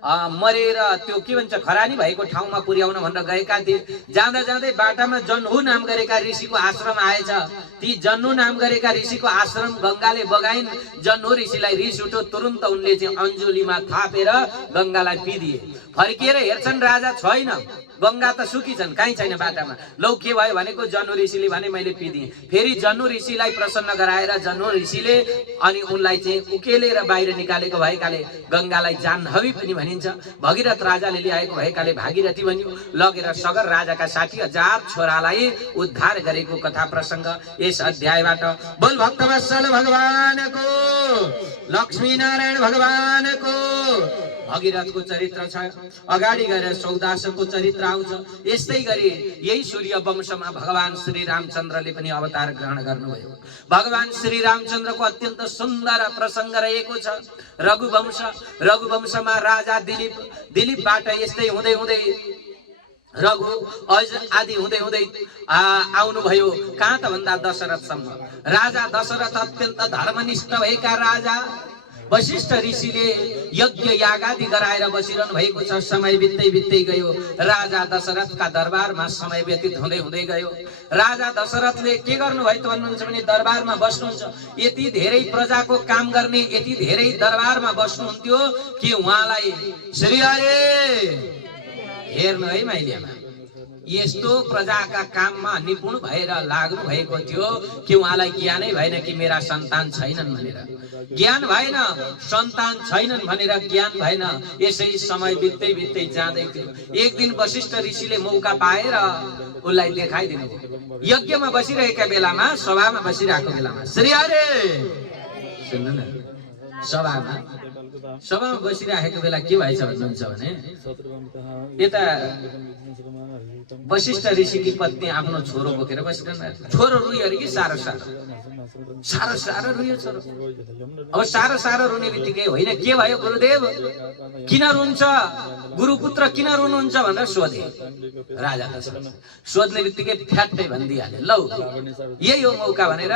मरेर त्यो के भन्छ खरानी भएको ठाउँमा पुर्याउन भनेर गएका थिए। जाँदा जाँदै बाटामा जन्हु नाम गरेका ऋषिको आश्रम आएछ। ती जन्हु नाम गरेका ऋषिको आश्रम गंगाले बगाइन्। जन्हु ऋषिलाई रिस उठ्यो, तुरुन्त उनले चाहिँ अञ्जुलीमा थापेर गंगालाई पिदिए। फर्किएर हेर्छन् राजा छैन, गंगा त सुकी छन्, कहीँ छैन बाटामा। लौ के भयो भनेको जन्हु ऋषिले भने मैले पिदिएँ। फेरि जन्हु ऋषिलाई प्रसन्न गराएर जन्हु ऋषिले अनि उनलाई चाहिँ उकेलेर बाहिर निकालेको भएकाले गंगालाई जाह्नवी पनि भनिन्छ। भगीरथ राजाले ल्याएको भएकाले भागीरथी भनियो। लगेर सगर राजाका 60,000 छोरालाई उद्धार गरेको कथा प्रसंग यस अध्यायबाट। बोल भक्तवत्सल भगवानको, लक्ष्मी नारायण भगवानको भगीरथको चरित्र छ। अगाडि गएर सौदासको चरित्र आउँछ। यस्तै गरी यही सूर्य वंशमा भगवान श्री रामचन्द्रले पनि अवतार ग्रहण गर्नुभयो। भगवान श्री रामचन्द्रको अत्यन्त सुन्दर प्रसंग रहेको छ। रघुवंश, रघुवंशमा राजा दिलीपबाट यस्तै हुँदै हुँदै रघु अज आदि हुँदै हुँदै आउनुभयो। कहाँ त भन्दा दशरथसम्म। राजा दशरथ अत्यन्त धर्मनिष्ठ भएका राजा। वशिष्ठ ऋषिले यज्ञ यागादि गराएर बसिरहनु भएको छ। समय बित्दै बित्दै गयो। राजा दशरथका दरबारमा समय व्यतीत हुँदै हुँदै गयो। राजा दशरथले के गर्नुभयो त भन्नुहुन्छ भने दरबारमा बस्नुहुन्छ। यति धेरै प्रजाको काम गर्ने, यति धेरै दरबारमा बस्नुहुन्थ्यो कि उहाँलाई श्री हरे हेर्नु है माइलियामा यस्तो प्रजाका काममा निपुण भएर लाग्नु भएको थियो कि उहाँलाई ज्ञानै भएन कि मेरा सन्तान छैनन् भनेर, ज्ञान भएन, सन्तान छैनन् भनेर ज्ञान भएन। यसै समय बित्दै बित्दै जाँदै थियो। एक दिन वशिष्ठ ऋषिले मौका पाएर उसलाई देखाइदिनु। यज्ञमा बसिरहेका बेलामा, सभामा बसिरहेको बेलामा, श्री हरे सुन्नु न, सभामा बसिरहेको बेला के भएछ भन्नुहुन्छ भने यता वशिष्ठ ऋषिकी पत्नी आफ्नो छोरो बोकेर बसिरहनु भएको थियो। छोरो रुयो अरे कि सारो सारो रुयो छोरो। अब सारो रुने बित्तिकै होइन के भयो गुरुदेव, किन रुन्छ, गुरुपुत्र किन रुनुहुन्छ भनेर सोधे राजा दशरथ। सोध्ने बित्तिकै फ्याट्टै भनिदिइहाले, लौ यही हो मौका भनेर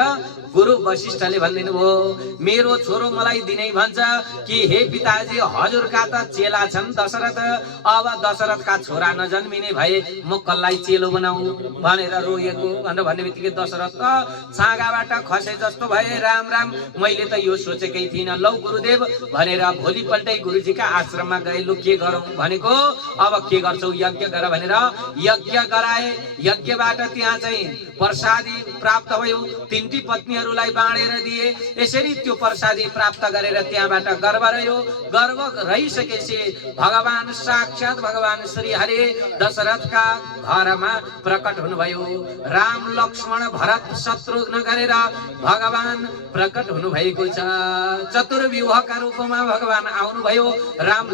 गुरु वशिष्ठले भनिदिनु भयो, मेरो छोरो मलाई दिनै भन्छ कि हे पिताजी हजुरका त चेला छन् दशरथ, अब दशरथका छोरा नजन्मिने भए म कसलाई चेलो बनाऊ भनेर रोएको भनेर भन्ने बित्तिकै दशरथ त छाँगाबाट खसे जस्तो भए, राम राम मैले त यो सोचेकै थिइनँ, लौ गुरुदेव भनेर भोलिपल्टै गुरुजीका आश्रममा गए। लु के गरौँ भनेको, अब के गर्छौ, यज्ञ गर भनेर यज्ञ गराए। यज्ञबाट त्यहाँ चाहिँ प्रसादी प्राप्त भयो, तिनटी पत्नीहरूलाई बाँडेर दिए। यसरी त्यो प्रसादी प्राप्त गरेर त्यहाँबाट गर्व रह्यो। गर्व रहिसकेपछि भगवान साक्षात भगवान श्री हरि दशरथका घरमा प्रकट हुनुभयो। राम लक्ष्मण भरत शत्रुघ्न गरेर भगवान प्रकट हुनुभएको छ। चतुर्व्यूहका रूपमा भगवान आउनुभयो। राम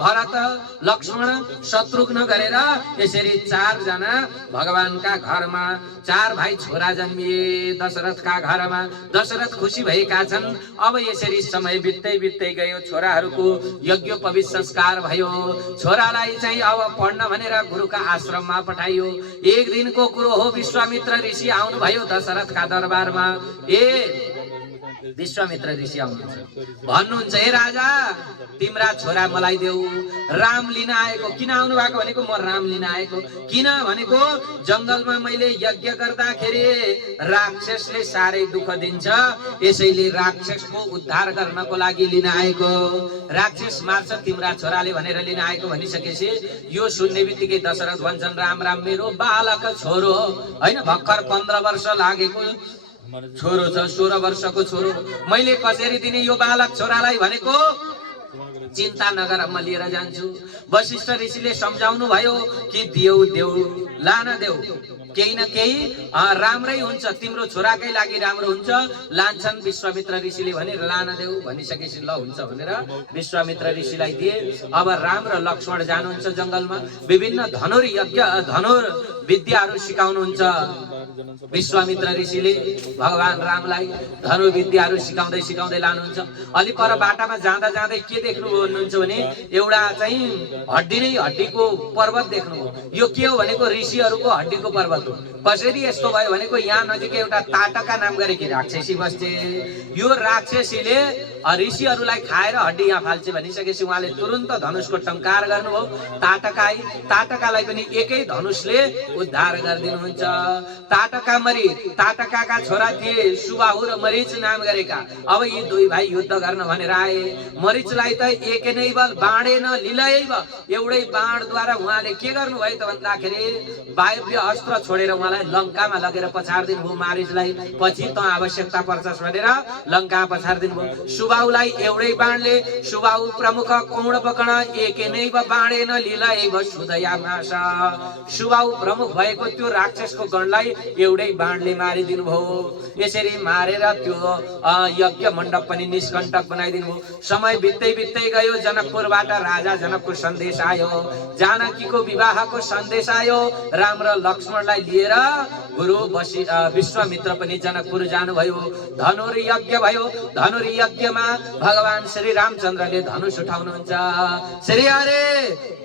भरत लक्ष्मण शत्रुघ्न गरेर यसरी 4 जना भगवानका घरमा 4 भाइ छोरा जन्मिए दशरथका घरमा। दशरथ खुसी भएका छन्। अब यसरी समय बित्दै बित्दै गयो। छोराहरूको यज्ञोपवीत संस्कार भयो। छोरालाई चाहिँ अब पढ्न भनेर गुरुका आश्रममा पठाइयो। एक दिनको कुरो हो, विश्वामित्र ऋषि आउनुभयो दशरथका दरबारमा। विश्वामित्र ऋषि आउनुहुन्छ, भन्नुहुन्छ हे राजा तिम्रा छोरा मलाई देऊ। राम लिन आएको। किन आउनु भएको भनेको, म राम लिन आएको। किन भनेको जंगलमा मैले यज्ञ गर्दाखेरि राक्षसले साह्रै दुःख दिन्छ, यसैले राक्षसको उद्धार गर्नको लागि लिन आएको। राक्षस मार्छ तिम्रा छोराले भनेर लिन आएको भनिसकेपछि यो सुन्ने बित्तिकै दशरथ भन्छन्, राम राम मेरो बालक छोरो हो, होइन भर्खर 15 वर्ष लागेको छोरो छ, 16 वर्षको छोरो। मैले कसरी दिने यो बालक छोरालाई भनेको, चिन्ता नगर म लिएर जान्छु। वशिष्ठ ऋषिले सम्झाउनु भयो कि देऊ लान देऊ, केही न केही राम्रै हुन्छ, तिम्रो छोराकै लागि राम्रो हुन्छ, लान्छन्। विश्वामित्र ऋषिले भने लान देऊ भनिसकेपछि ल हुन्छ भनेर विश्वामित्र ऋषिलाई दिए। अब राम र लक्ष्मण जानुहुन्छ जंगलमा, विभिन्न धनुर विद्याहरू सिकाउनुहुन्छ। विश्वामित्र ऋषिले भगवान रामलाई धनुर्विद्याहरू सिकाउँदै लानुहुन्छ। अलि पर बाटामा जाँदा जाँदै के देख्नु भन्नुहुन्छ भने एउटा चाहिँ हड्डीको पर्वत देख्नुभयो। यो के हो भनेको ऋषिहरूको हड्डीको पर्वत हो। कसरी यस्तो भयो भनेको यहाँ नजिकै एउटा ताटका नाम गरेकी राक्षसी बस्थे। यो राक्षसीले ऋषिहरूलाई खाएर हड्डी यहाँ फाल्छ भनिसकेपछि उहाँले तुरुन्त धनुषको टंकार गर्नुभयो। ताटकालाई पनि एकै धनुषले उद्धार गरिदिनुहुन्छ। ताटकाका छोरा थिए सुबाहु र मरीच नाम गरेका। अब यी 2 भाइ युद्ध गर्न भनेर आए। मरीचलाई त एकै नै बल बाँडेन लिलयै एउटै बाणद्वारा उहाँले के गर्नुभयो त भन्दाखेरि वायव्य अस्त्र छोडेर उहाँलाई लङ्कामा लगेर पछाडिदिनु भयो मरीचलाई। पछि त आवश्यकता पर्छस् भनेर लङ्का पछाडिदिनु भयो। सुबाहुलाई एउटै बाणले सुबाहु प्रमुख कोण पकड एकै नै बाँडेन लिलयै सुदयामास। सुबाहु प्रमुख भएको त्यो राक्षसको गणलाई एउटै बाणले मारिदिनु भयो। यसरी मारेर त्यो यज्ञ मण्डप पनि निष्कण्टक बनाइदिनु भयो। समय बित्दै गयो। जनकपुरबाट राजा जनकको सन्देश आयो, जानकीको विवाहको सन्देश आयो। राम र लक्ष्मणलाई लिएर गुरु विश्वामित्र पनि जनकपुर जानुभयो। धनुर्यज्ञ भयो। धनुर्यज्ञमा भगवान श्री रामचन्द्रले धनुष उठाउनुहुन्छ। श्री हरे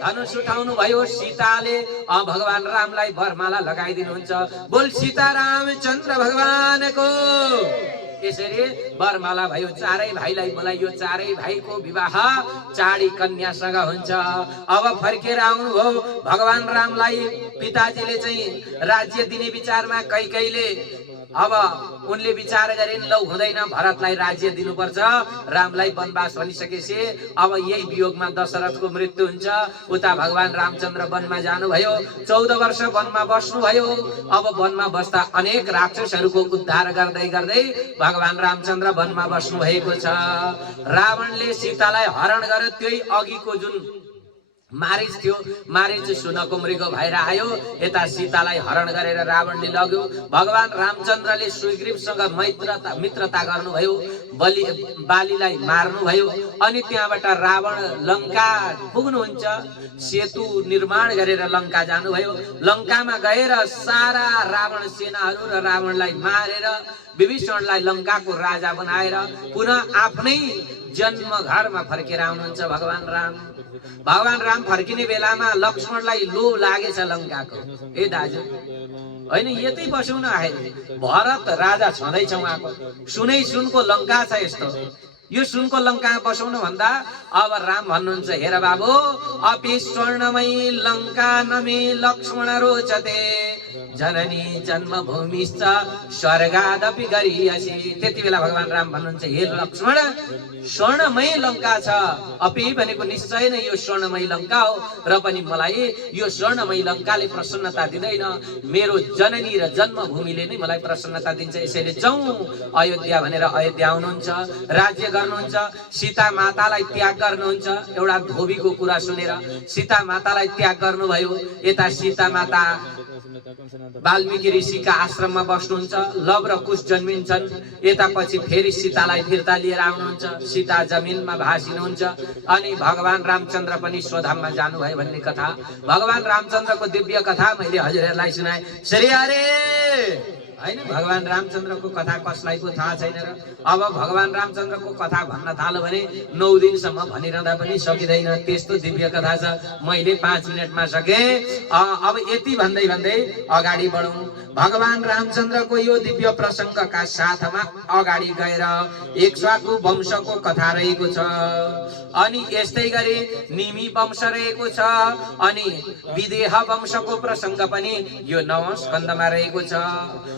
धनुष उठाउनु भयो। सीताले भगवान रामलाई वरमाला लगाइदिनुहुन्छ। बोल सीतारामचन्द्र भगवानको। यसरी वरमाला भयो। 4 भाइलाई बोलाइयो। 4 भाइको विवाह चाडी कन्यासँग हुन्छ। अब फर्केर आउनुभयो। भगवान रामलाई पिताजीले चाहिँ राज्य दिने विचारमा कैकेयीले अब उनले विचार गरिन् लौ हुँदैन, भरतलाई राज्य दिनुपर्छ, रामलाई वनवास भनिसकेपछि अब यही वियोगमा दशरथको मृत्यु हुन्छ। उता भगवान रामचन्द्र वनमा जानुभयो, 14 वर्ष वनमा बस्नुभयो। अब वनमा बस्दा अनेक राक्षसहरूको उद्धार गर्दै गर्दै भगवान रामचन्द्र वनमा बस्नु भएको छ। रावणले सीतालाई हरण गर्यो, त्यही अघिको जुन मारिच थियो, मारिच सुनको मृग भएर आयो, यता सीतालाई हरण गरेर रावणले लग्यो। भगवान रामचन्द्रले सुग्रीवसँग मित्रता गर्नुभयो, बालीलाई मार्नुभयो। अनि त्यहाँबाट रावण लङ्का पुग्नुहुन्छ, सेतु निर्माण गरेर लङ्का जानुभयो। लङ्कामा गएर सारा रावण सेनाहरू र रावणलाई मारेर विभीषणलाई लङ्काको राजा बनाएर पुनः आफ्नै जन्म घरमा फर्केर आउनुहुन्छ भगवान राम। भगवान राम फर्किने बेलामा लक्ष्मणलाई लोभ लागेछ लङ्काको। ए दाजु होइन, यतै बसौँ न, आए भरत राजा छँदैछ उहाँको, सुनै सुनको लङ्का छ यस्तो, यो सुनको लङ्कामा बसौँ न भन्दा अब राम भन्नुहुन्छ, हेर बाबु, अपि स्वर्णमयी लङ्का नमे लक्ष्मण रोचते, जननी जन्मभूमिश्च स्वर्गादपि गरीयसी। त्यति बेला भगवान राम भन्नुहुन्छ, हे लक्ष्मण, स्वर्णमय लङ्का छ, अपि भनेको निश्चय नै यो स्वर्णमय लङ्का हो, र पनि मलाई यो स्वर्णमय लङ्काले प्रसन्नता दिँदैन, मेरो जननी र जन्मभूमिले नै मलाई प्रसन्नता दिन्छ। यसैले जाउँ अयोध्या भनेर अयोध्या आउनुहुन्छ, राज्य गर्नुहुन्छ। सीता मातालाई त्याग गर्नुहुन्छ, एउटा धोबीको कुरा सुनेर सीता मातालाई त्याग गर्नुभयो। यता सीता माता वाल्मीकि ऋषिका आश्रममा बस्नुहुन्छ, लव र कुश जन्मिन्छन्। यता पछि फेरि सीतालाई फिर्ता लिएर आउनुहुन्छ, सीता जमिनमा भासिनुहुन्छ। अनि भगवान रामचन्द्र पनि स्वधाममा जानुभयो भन्ने कथा, भगवान रामचन्द्रको दिव्य कथा मैले हजुरहरूलाई सुनाएँ। श्री हरे होइन, भगवान रामचन्द्रको कथा कसलाई को थाहा छैन र? अब भगवान रामचन्द्रको कथा भन्न थाल्यो भने 9 दिनसम्म भनिरहँदा पनि सकिँदैन, त्यस्तो दिव्य कथा छ। मैले 5 मिनटमा सकेँ। अब यति भन्दै भन्दै अगाडि बढौँ। भगवान रामचन्द्रको यो दिव्य प्रसङ्गका साथमा अगाडि गएर इक्ष्वाकु वंशको कथा रहेको छ। अनि यस्तै गरी निमि वंश रहेको छ। अनि विदेह वंशको प्रसङ्ग पनि यो 9औं स्कन्धमा रहेको छ।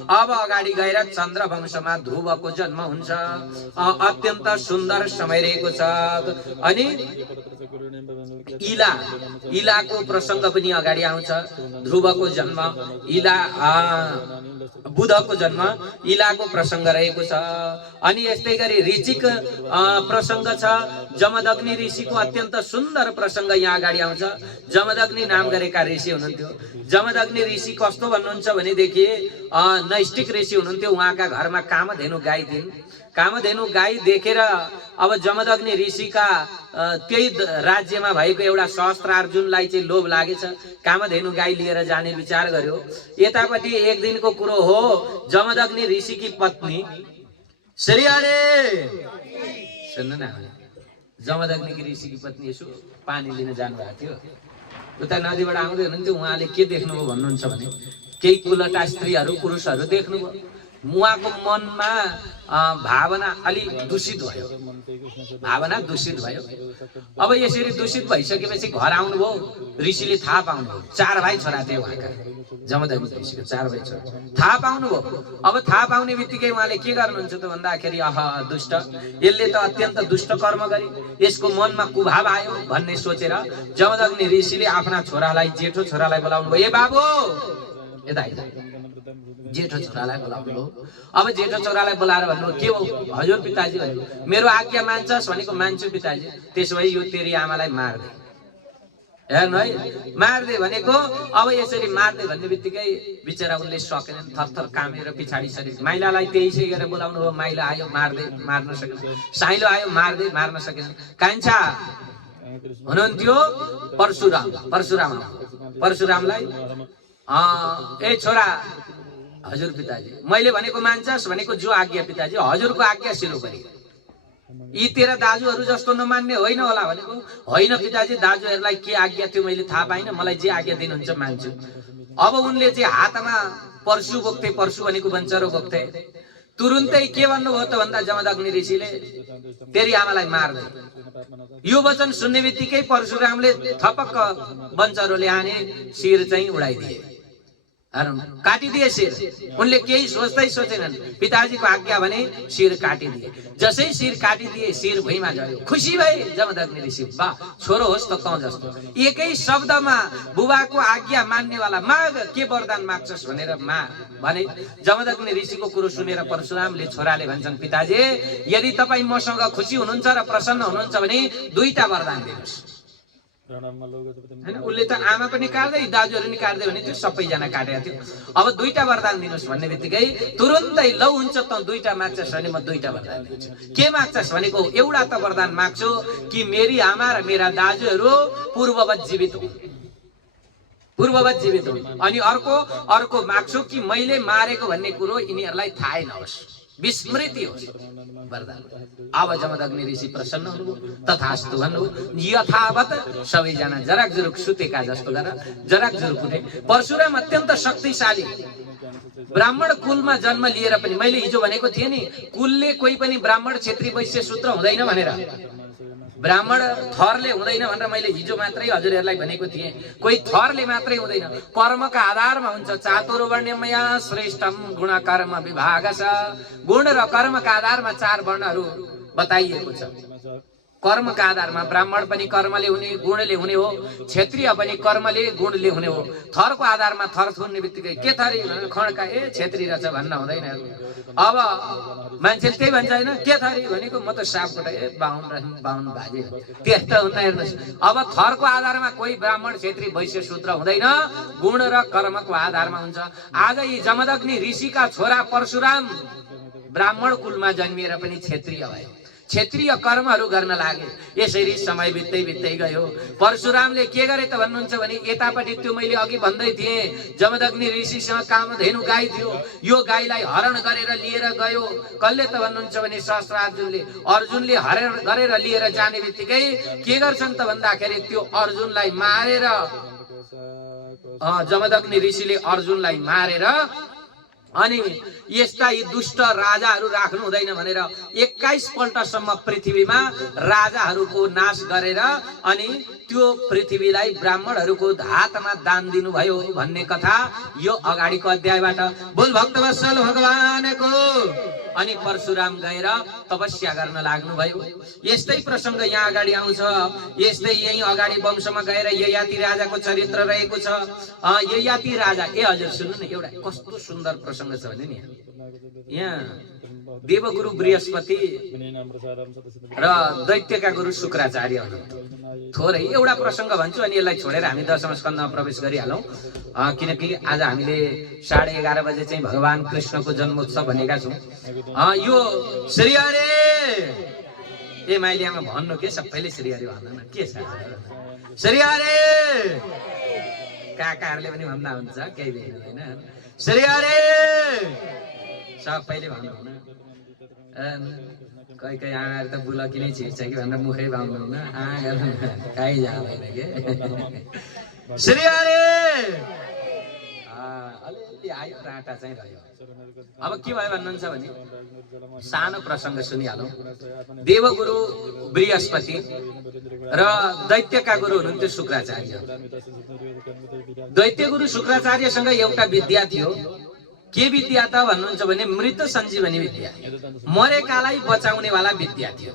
अब अगाडि गएर चन्द्र वंशमा ध्रुवको जन्म हुन्छ, अत्यन्त सुन्दर समय रहेको छ। अनि इलाको प्रसङ्ग पनि अगाडि आउँछ, ध्रुवको जन्म, बुधको जन्म, इलाको प्रसङ्ग रहेको छ। अनि यस्तै गरी ऋचिक प्रसङ्ग छ, जमदग्नि ऋषिको अत्यन्त सुन्दर प्रसङ्ग यहाँ अगाडि आउँछ। जमदग्नि नाम गरेका ऋषि हुनुहुन्थ्यो। जमदग्नि ऋषि कस्तो भन्नुहुन्छ भनेदेखि नैष्टिक ऋषि हुनुहुन्थ्यो। उहाँका घरमा कामधेनु गाई थिइन्। कामधेनु गाई देखेर अब जमदग्नि ऋषिका त्यही राज्यमा भएको एउटा सहस्त्रार्जुनलाई चाहिँ लोभ लागेछ, कामधेनु गाई लिएर जाने विचार गर्यो। यतापट्टि एक दिनको कुरो हो, जमदग्नि ऋषिकी पत्नी श्री हरे सुन्नु न, जमदग्नि ऋषिकी पत्नी यसो पानी लिन जानुभएको थियो। उता नदीबाट आउँदै हुनुहुन्थ्यो। उहाँले के देख्नुभयो भन्नुहुन्छ भने केही कुलटा स्त्रीहरू पुरुषहरू देख्नुभयो। उहाँको मनमा भावना अलि दूषित भयो, भावना दूषित भयो। अब यसरी दूषित भइसकेपछि घर आउनुभयो। ऋषिले थाहा पाउनुभयो, 4 भाइ छोरा थिए उहाँका, जमदग्नि ऋषिको 4 भाइ छोरा थाहा पाउनुभयो। अब थाहा पाउने बित्तिकै उहाँले के गर्नुहुन्छ त भन्दाखेरि, दुष्ट, यसले त अत्यन्त दुष्ट कर्म गरे, यसको मनमा कुभाव आयो भन्ने सोचेर जमदग्नि ऋषिले आफ्ना छोरालाई, जेठो छोरालाई बोलाउनु भयो। ए बाबु, यता आइज, जेठो छोरालाई बोलाउनु हो। अब जेठो छोरालाई बोलाएर भन्नु, के हो हजुर पिताजी भन्नु, मेरो आज्ञा मान्छस् भनेको मान्छु पिताजी, त्यसो भए यो तेरी आमालाई मार्दे, हेर्नु है, मार्दे भनेको। अब यसरी मार्दे भन्ने बित्तिकै बिचरा उनले सकेनन्, थरथर कामेर पछाडि सरे। माइलालाई त्यसै गरेर बोलाउनु हो, माइला आयो मार्दे, मार्न सकेन। साइलो आयो मार्दे, मार्न सकेन। कान्छा हुनुहुन्थ्यो परशुरामलाई ए छोरा, हजुर पिताजी, मैले भनेको मान्छस् भनेको जो आज्ञा पिताजी, हजुरको आज्ञा सिलो गरी। यी तेरा दाजुहरू जस्तो नमान्ने होइन होला भनेको, होइन पिताजी, दाजुहरूलाई के आज्ञा थियो मैले थाहा पाइनँ, मलाई जे आज्ञा दिनुहुन्छ मान्छु। अब उनले चाहिँ हातमा परशु बोक्थे, परशु भनेको बन्चरो बोक्थे। तुरुन्तै के भन्नुभयो त भन्दा जमदग्नि ऋषिले, तेरी आमालाई मार्दे। यो वचन सुन्ने बित्तिकै परशुरामले थपक्क बन्चरोले हाने, शिर चाहिँ उडाइदिए। काटिदिए शिर। उनले केही सोच्दै सोचेनन्, पिताजीको आज्ञा भने शिर काटिदिए। जसै शिर काटिदिए शिर भुइँमा झर्यो। खुसी भए जमदग्नि ऋषि, वाह छोरो होस् त तँ जस्तो। एकै शब्दमा बुबाको आज्ञा मान्नेवाला, माग के वरदान माग्छस् भनेर भने। जमदग्नि ऋषिको कुरो सुनेर परशुरामले छोराले भन्छन्, पिताजी यदि तपाईँ मसँग खुसी हुनुहुन्छ र प्रसन्न हुनुहुन्छ भने दुईटा वरदान दिनुहोस्। हैन, उसले त आमा पनि काट्दै दाजुहरू नि काट्दै भने त्यो सबैजना काटेका थियो। अब दुईटा वरदान दिनुहोस् भन्ने बित्तिकै तुरुन्तै लौ हुन्छ त दुईटा माग्छस् भने म दुईटा वरदान दिन्छु। के माग्छस् भनेको, एउटा त वरदान माग्छु कि मेरी आमा र मेरा दाजुहरू पूर्ववत जीवित हुन्, पूर्ववत जीवित हुन्। अनि अर्को माग्छु कि मैले मारेको भन्ने कुरो यिनीहरूलाई थाहै नहोस्, विस्मृति होस् वरदान। अब जमदग्नि ऋषि प्रसन्न हुनुभयो, तथास्तु भन्नुभयो। यथावत सबैजना जराक जुरुक सुतेका जस्तो गरेर जराक जुरुक उठे। परशुराम अत्यन्त शक्तिशाली ब्राह्मण कुलमा जन्म लिएर पनि, मैले हिजो भनेको थिएँ नि, कुलले कोही पनि ब्राह्मण क्षेत्री वैश्य शूद्र हुँदैन भनेर, ब्राह्मण थरले हुँदैन भनेर मैले हिजो मात्रै हजुरहरूलाई भनेको थिएँ। कोही थरले मात्रै हुँदैन, कर्मका आधारमा हुन्छ। चातुर्वर्ण्यमया श्रेष्ठम गुण कर्म विभागश। गुण र कर्मका आधारमा चार वर्णहरू बताइएको छ। कर्मका आधारमा ब्राह्मण पनि कर्मले हुने गुणले हुने हो, क्षत्रिय पनि कर्मले गुणले हुने हो। थरको आधारमा थर थुन्ने बित्तिकै के थरी खड्का ए क्षेत्री रहेछ भन्न हुँदैन। अब मान्छेले त्यही भन्छ होइन, के थरी भनेको म त सापकोटा ए बाहुन बाजे त्यस्तो हुँदा हेर्नुहोस्। अब थरको आधारमा कोही ब्राह्मण क्षेत्री वैश्य शूद्र हुँदैन, गुण र कर्मको आधारमा हुन्छ। आज यी जमदग्नि ऋषिका छोरा परशुराम ब्राह्मण कुलमा जन्मिएर पनि क्षत्रिय भयो, क्षेत्रीय कर्महरू गर्न लागे। यसरी समय बित्दै गयो। परशुरामले के गरे त भन्नुहुन्छ भने, यतापट्टि त्यो मैले अघि भन्दै थिएँ, जमदग्नि ऋषिसँग कामधेनु गाई थियो। यो गाईलाई हरण गरेर लिएर गयो। कसले त भन्नुहुन्छ भने अर्जुनले हरण गरेर लिएर जाने बित्तिकै के गर्छन् त भन्दाखेरि त्यो अर्जुनलाई मारेर, जमदग्नि ऋषिले अर्जुनलाई मारेर अनि यस्ता यी दुष्ट राजाहरू राख्नु हुँदैन भनेर 21 पल्टसम्म पृथ्वीमा राजाहरूको नाश गरेर अनि त्यो पृथ्वीलाई ब्राह्मणहरूको हातमा दान दिनुभयो भन्ने कथा यो अगाडिको अध्यायबाट। बोल भक्तवत्सल भगवानको। अनि परशुराम गएर तपस्या गर्न लाग्नुभयो। यस्तै प्रसंग यहाँ अगाडि आउँछ। यस्तै यही अगाडि वंशमा गएर ययाति राजाको चरित्र रहेको छ। ययाति राजा, ए हजुर सुन्नु न, एउटा कस्तो सुन्दर प्रसंग छ भने नि, यहाँ देवगुरु बृहस्पति र दैत्यका गुरु शुक्राचार्य हुनुहुन्थ्यो। थोरै एउटा प्रसंग भन्छु अनि यसलाई छोडेर हामी दशम स्कन्धमा प्रवेश गरिहालौं, किनकि आज हामीले 11:30 बजे चाहिँ भगवान कृष्णको जन्मोत्सव भनेका छौं। यो श्री हरे ए माइलियामा भन्नु के, सबैले श्री हरे भन्नु न, के छ श्री हरे, काकाहरूले पनि भन्दा हुन्छ, केही होइन, श्री हरे सबैले भन्नु न। कहीँ कहीँ आमाहरू त बुलकी नै छिर्छ कि भनेर मुखै बाउनु न, कहीँ जाँदैन के श्री हरे। अलिअलि आयो, राटा चाहिँ रह्यो। अब के भयो भन्नुहुन्छ भने सानो प्रसंग सुनिहालौं। देवगुरु बृहस्पति र दैत्यका गुरु हुनुहुन्थ्यो शुक्राचार्य। दैत्य गुरु शुक्राचार्यसँग एउटा विद्या थियो। के विद्या त भन्नुहुन्छ भने मृत सञ्जीवनी विद्या, मरेकालाई बचाउने वाला विद्या थियो।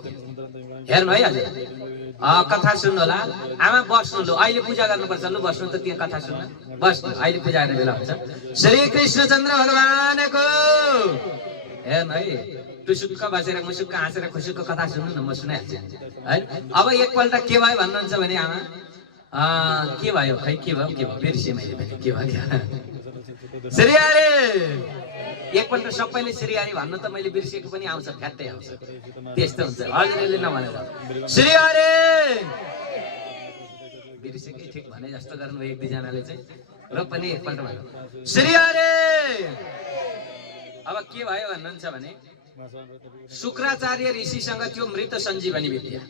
हेर्नु है हजुर, कथा सुन्नु होला। आमा बस्नु, लु अहिले पूजा गर्नुपर्छ, लु बस्नु त, त्यो कथा सुन्नु, बस्नु, अहिले पूजा गर्ने बेला हुन्छ। श्री कृष्णचन्द्र भगवानको। हेर्नु है, टुसुक्क बसेर मुसुक्क हाँसेर खुसुक्क कथा सुन्नु न, म सुनाइहाल्छु है। अब एकपल्ट के भयो भन्नुहुन्छ भने आमा, के भयो खै, के भयो बिर्सेँ मैले पनि, के भयो श्री हरे। एकपल्ट सबैले श्री हरे भन्नु त मैले बिर्सेको पनि आउँछ, फ्याट्टै आउँछ, त्यस्तो हुन्छ। हजुरले नभनेर श्री हरे बिर्सेकै ठिक भने जस्तो गर्नु एक दुईजनाले चाहिँ, र पनि एकपल्ट भन्नु श्री हरे। अब के भयो भन्नुहुन्छ भने शुक्राचार्य ऋषिसँग थियो मृत सञ्जीवनी विद्या।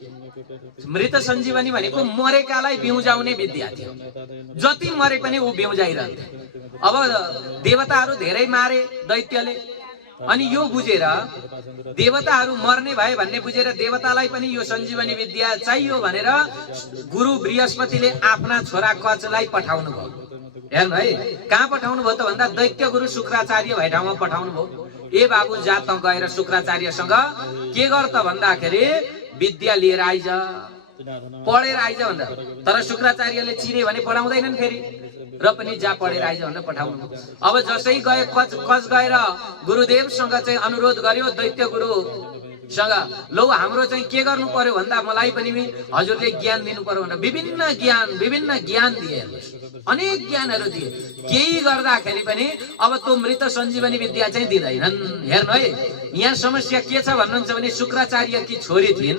मृत सञ्जीवनी भनेको मरेकालाई बिउजाउने विद्या थियो। जति मरे पनि ऊ बिउजाइरहन्थे। अब देवताहरू धेरै मारे दैत्यले, अनि यो बुझेर देवताहरू मर्ने भए भन्ने बुझेर देवतालाई पनि यो सञ्जीवनी विद्या चाहियो भनेर गुरु बृहस्पतिले आफ्ना छोरा कचलाई पठाउनु भयो। हेर्नु है, कहाँ पठाउनु भयो त भन्दा दैत्य गुरु शुक्राचार्य भए ठाउँमा पठाउनु भयो। ए बाबु जा त गएर शुक्राचार्यसँग के गर त भन्दाखेरि विद्या लिएर आइज, पढेर आइज भन्दा। तर शुक्राचार्यले चिने भने पढाउँदैनन् फेरि, र पनि जा पढेर आइज भनेर पठाउनु। अब जसै गए कच गएर गुरुदेवसँग चाहिँ अनुरोध गर्यो दैत्य गुरुसँग, लौ हाम्रो चाहिँ के गर्नु पर्यो भन्दा मलाई पनि हजुरले ज्ञान दिनु पर्यो भनेर विभिन्न ज्ञान दिए, अनेक ज्ञानहरू दिए। केही गर्दाखेरि पनि अब त्यो मृत सञ्जीवनी विद्या चाहिँ दिँदैनन्। हेर्नु है, यहाँ समस्या के छ भन्नुहुन्छ भने शुक्राचार्यकी छोरी थिइन्।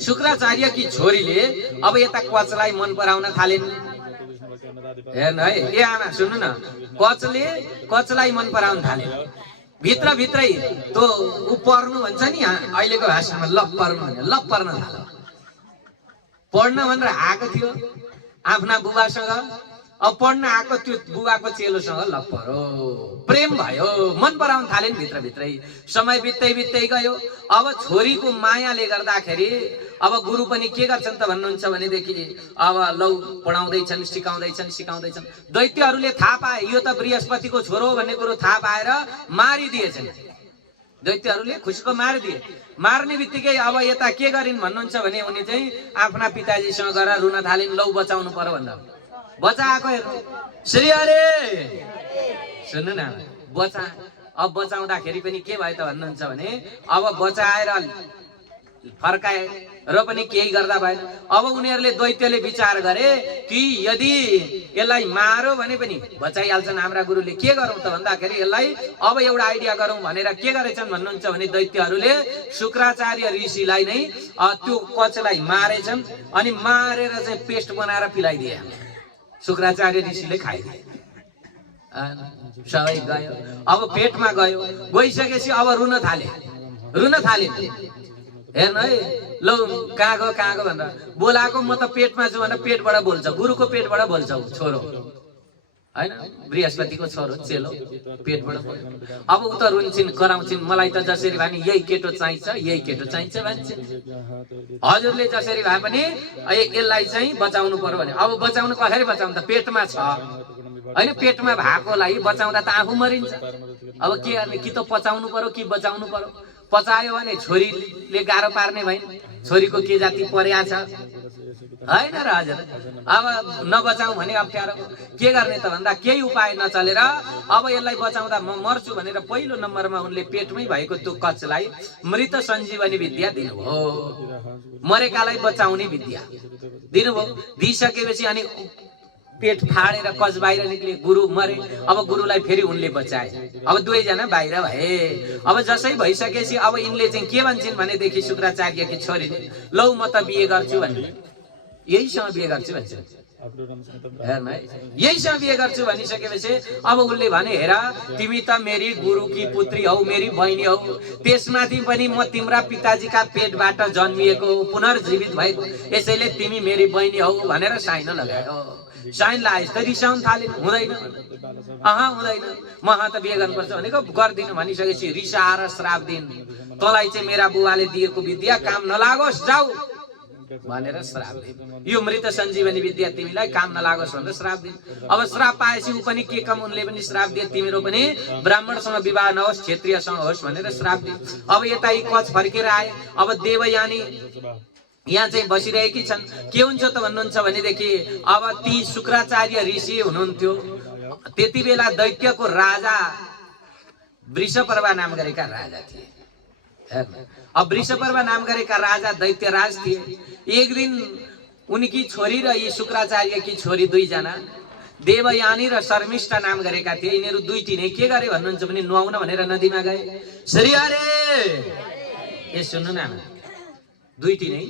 शुक्राचार्यकी छोरीले अब यता कचलाई मन पराउन थालिन्। हेर्नु है, ए आमा सुन्नु न, कचलाई मन पराउन थाले। भित्रै त्यो ऊ पर्नु भन्छ नि अहिलेको भाषामा, लप पर्नु भने लप पर्न थाल्यो। पढ्न भनेर आएको थियो आफ्ना बुबासँग, अब पढ्न आएको त्यो बुबाको चेलोसँग लप पर्यो, प्रेम भयो, मन पराउन थालेन् भित्रै। समय बित्दै गयो। अब छोरीको मायाले गर्दाखेरि अब गुरु पनि के गर्छन् त भन्नुहुन्छ भनेदेखि अब लौ पढाउँदैछन्, सिकाउँदैछन्। दैत्यहरूले थाहा पाए यो त बृहस्पतिको छोरो भन्ने कुरो थाहा पाएर मारिदिएछन्। दैत्यहरूले खुसीको मारिदिए। मार्ने बित्तिकै अब यता के गरिन् भन्नुहुन्छ भने उनी चाहिँ आफ्ना पिताजीसँग गएर रुन थालिन्, लौ बचाउनु पर्यो भन्दा। बचाएको हेर्नु, श्री हरे सुन्नु न, अब बचाउँदाखेरि पनि के भयो त भन्नुहुन्छ भने अब बचाएर फर्काए र पनि केही गर्दा भएन। अब उनीहरूले दैत्यले विचार गरे कि यदि यसलाई मारो भने पनि बचाइहाल्छन् हाम्रा गुरुले, के गरौँ त भन्दाखेरि यसलाई अब एउटा आइडिया गरौँ भनेर के गरेछन् भन्नुहुन्छ भने दैत्यहरूले शुक्राचार्य ऋषिलाई नै त्यो कचलाई मारेछन् अनि मारेर चाहिँ पेस्ट बनाएर पिलाइदिए। शुक्राचार्य ऋषिले खाइदिए। सबै गयो। अब पेटमा गइसकेपछि अब रुन थाले। हेर्नु है, लौ कहाँ गयो भनेर बोलाएको, म त पेटमा छु भनेर पेटबाट बोल्छ, गुरुको पेटबाट बोल्छ छोरो हैन, बृहस्पतिको छोरो चेलो पेटबाट बोल्छ। अब उ त रुन्छिन्, कराउँछिन्, मलाई त जसरी भए यही केटो चाहिन्छ भन्छ। हजुरले जसरी भए पनि यसलाई चाहिँ बचाउनु पर्यो भने, अब बचाउनु कसरी बचाउनु त, पेटमा छ हैन, पेटमा भएकोलाई बचाउँदा त आफू मरिन्छ। अब के गर्ने, कि त पचाउनु पर्यो कि बचाउनु पर्यो। पचायो भने छोरीले गाह्रो पार्ने भइन्, छोरीको के जाति पर्या छ हैन र हजुर। अब नबचाउँ भने अप्ठ्यारो, के गर्ने त भन्दा केही उपाय नचलेर अब यसलाई बचाउँदा म मर्छु भनेर पहिलो नम्बरमा उनले पेटमै भएको त्यो कचलाई मृत सञ्जीवनी विद्या दिनुभयो। मरेकालाई बचाउने विद्या दिनुभयो। दिइसकेपछि अनि पेट फाडेर कच बाहिर निक्ले, गुरु मरे। अब गुरुलाई फेरि उनले बचाए। अब दुवैजना बाहिर भए। अब जसै भइसकेपछि अब यिनले चाहिँ के भन्छन् भनेदेखि शुक्राचार्यकी छोरीले, लौ म त बिहे गर्छु भन्ने, यहीसँग बिहे गर्छु भन्छ। हेर्नु है, यहीसँग बिहे गर्छु भनिसकेपछि अब उसले भने, हेर तिमी त मेरी गुरुकी पुत्री हौ, मेरी बहिनी हौ, त्यसमाथि पनि म तिम्रा पिताजीका पेटबाट जन्मिएको, पुनर्जीवित भएको, यसैले तिमी मेरी बहिनी हौ भनेर साइन लगायो। साइन लाएछ त रिसाउन थालिन्, हुँदैन हुँदैन, म त बिहे गर्नुपर्छ भनेको गर्दिनु भनिसकेपछि रिसाएर श्राप दिन्, तँलाई चाहिँ मेरा बुवाले दिएको विद्या काम नलागोस् जाऊ भनेर श्राप दिन्। यो मृत सञ्जीवनी विद्या तिमीलाई काम नलागोस् भनेर श्राप दिन्। अब श्राप पाएपछि ऊ पनि के कम, उनले पनि श्राप दिए, तिम्रो पनि ब्राह्मणसँग विवाह नहोस्, क्षेत्रीयसँग होस् भनेर श्राप दिन्। अब यता यी कच फर्केर आए। अब देवयानी यहाँ चाहिँ बसिरहेकी छन्। के हुन्छ त भन्नुहुन्छ भनेदेखि अब ती शुक्राचार्य ऋषि हुनुहुन्थ्यो, त्यति बेला दैत्यको राजा वृषपर्वा नाम गरेका राजा थिए। अब वृषपर्वा नाम गरेका राजा दैत्यराज थिए। एक दिन उनकी छोरी र यी शुक्राचार्यकी छोरी दुईजना देवयानी र शर्मिष्ठा नाम गरेका थिए। यिनीहरू दुईटी नै के गरे भन्नुहुन्छ भने नुहाउन भनेर नदीमा गए। श्री हरे ए सुन्नु न, दुईटी नै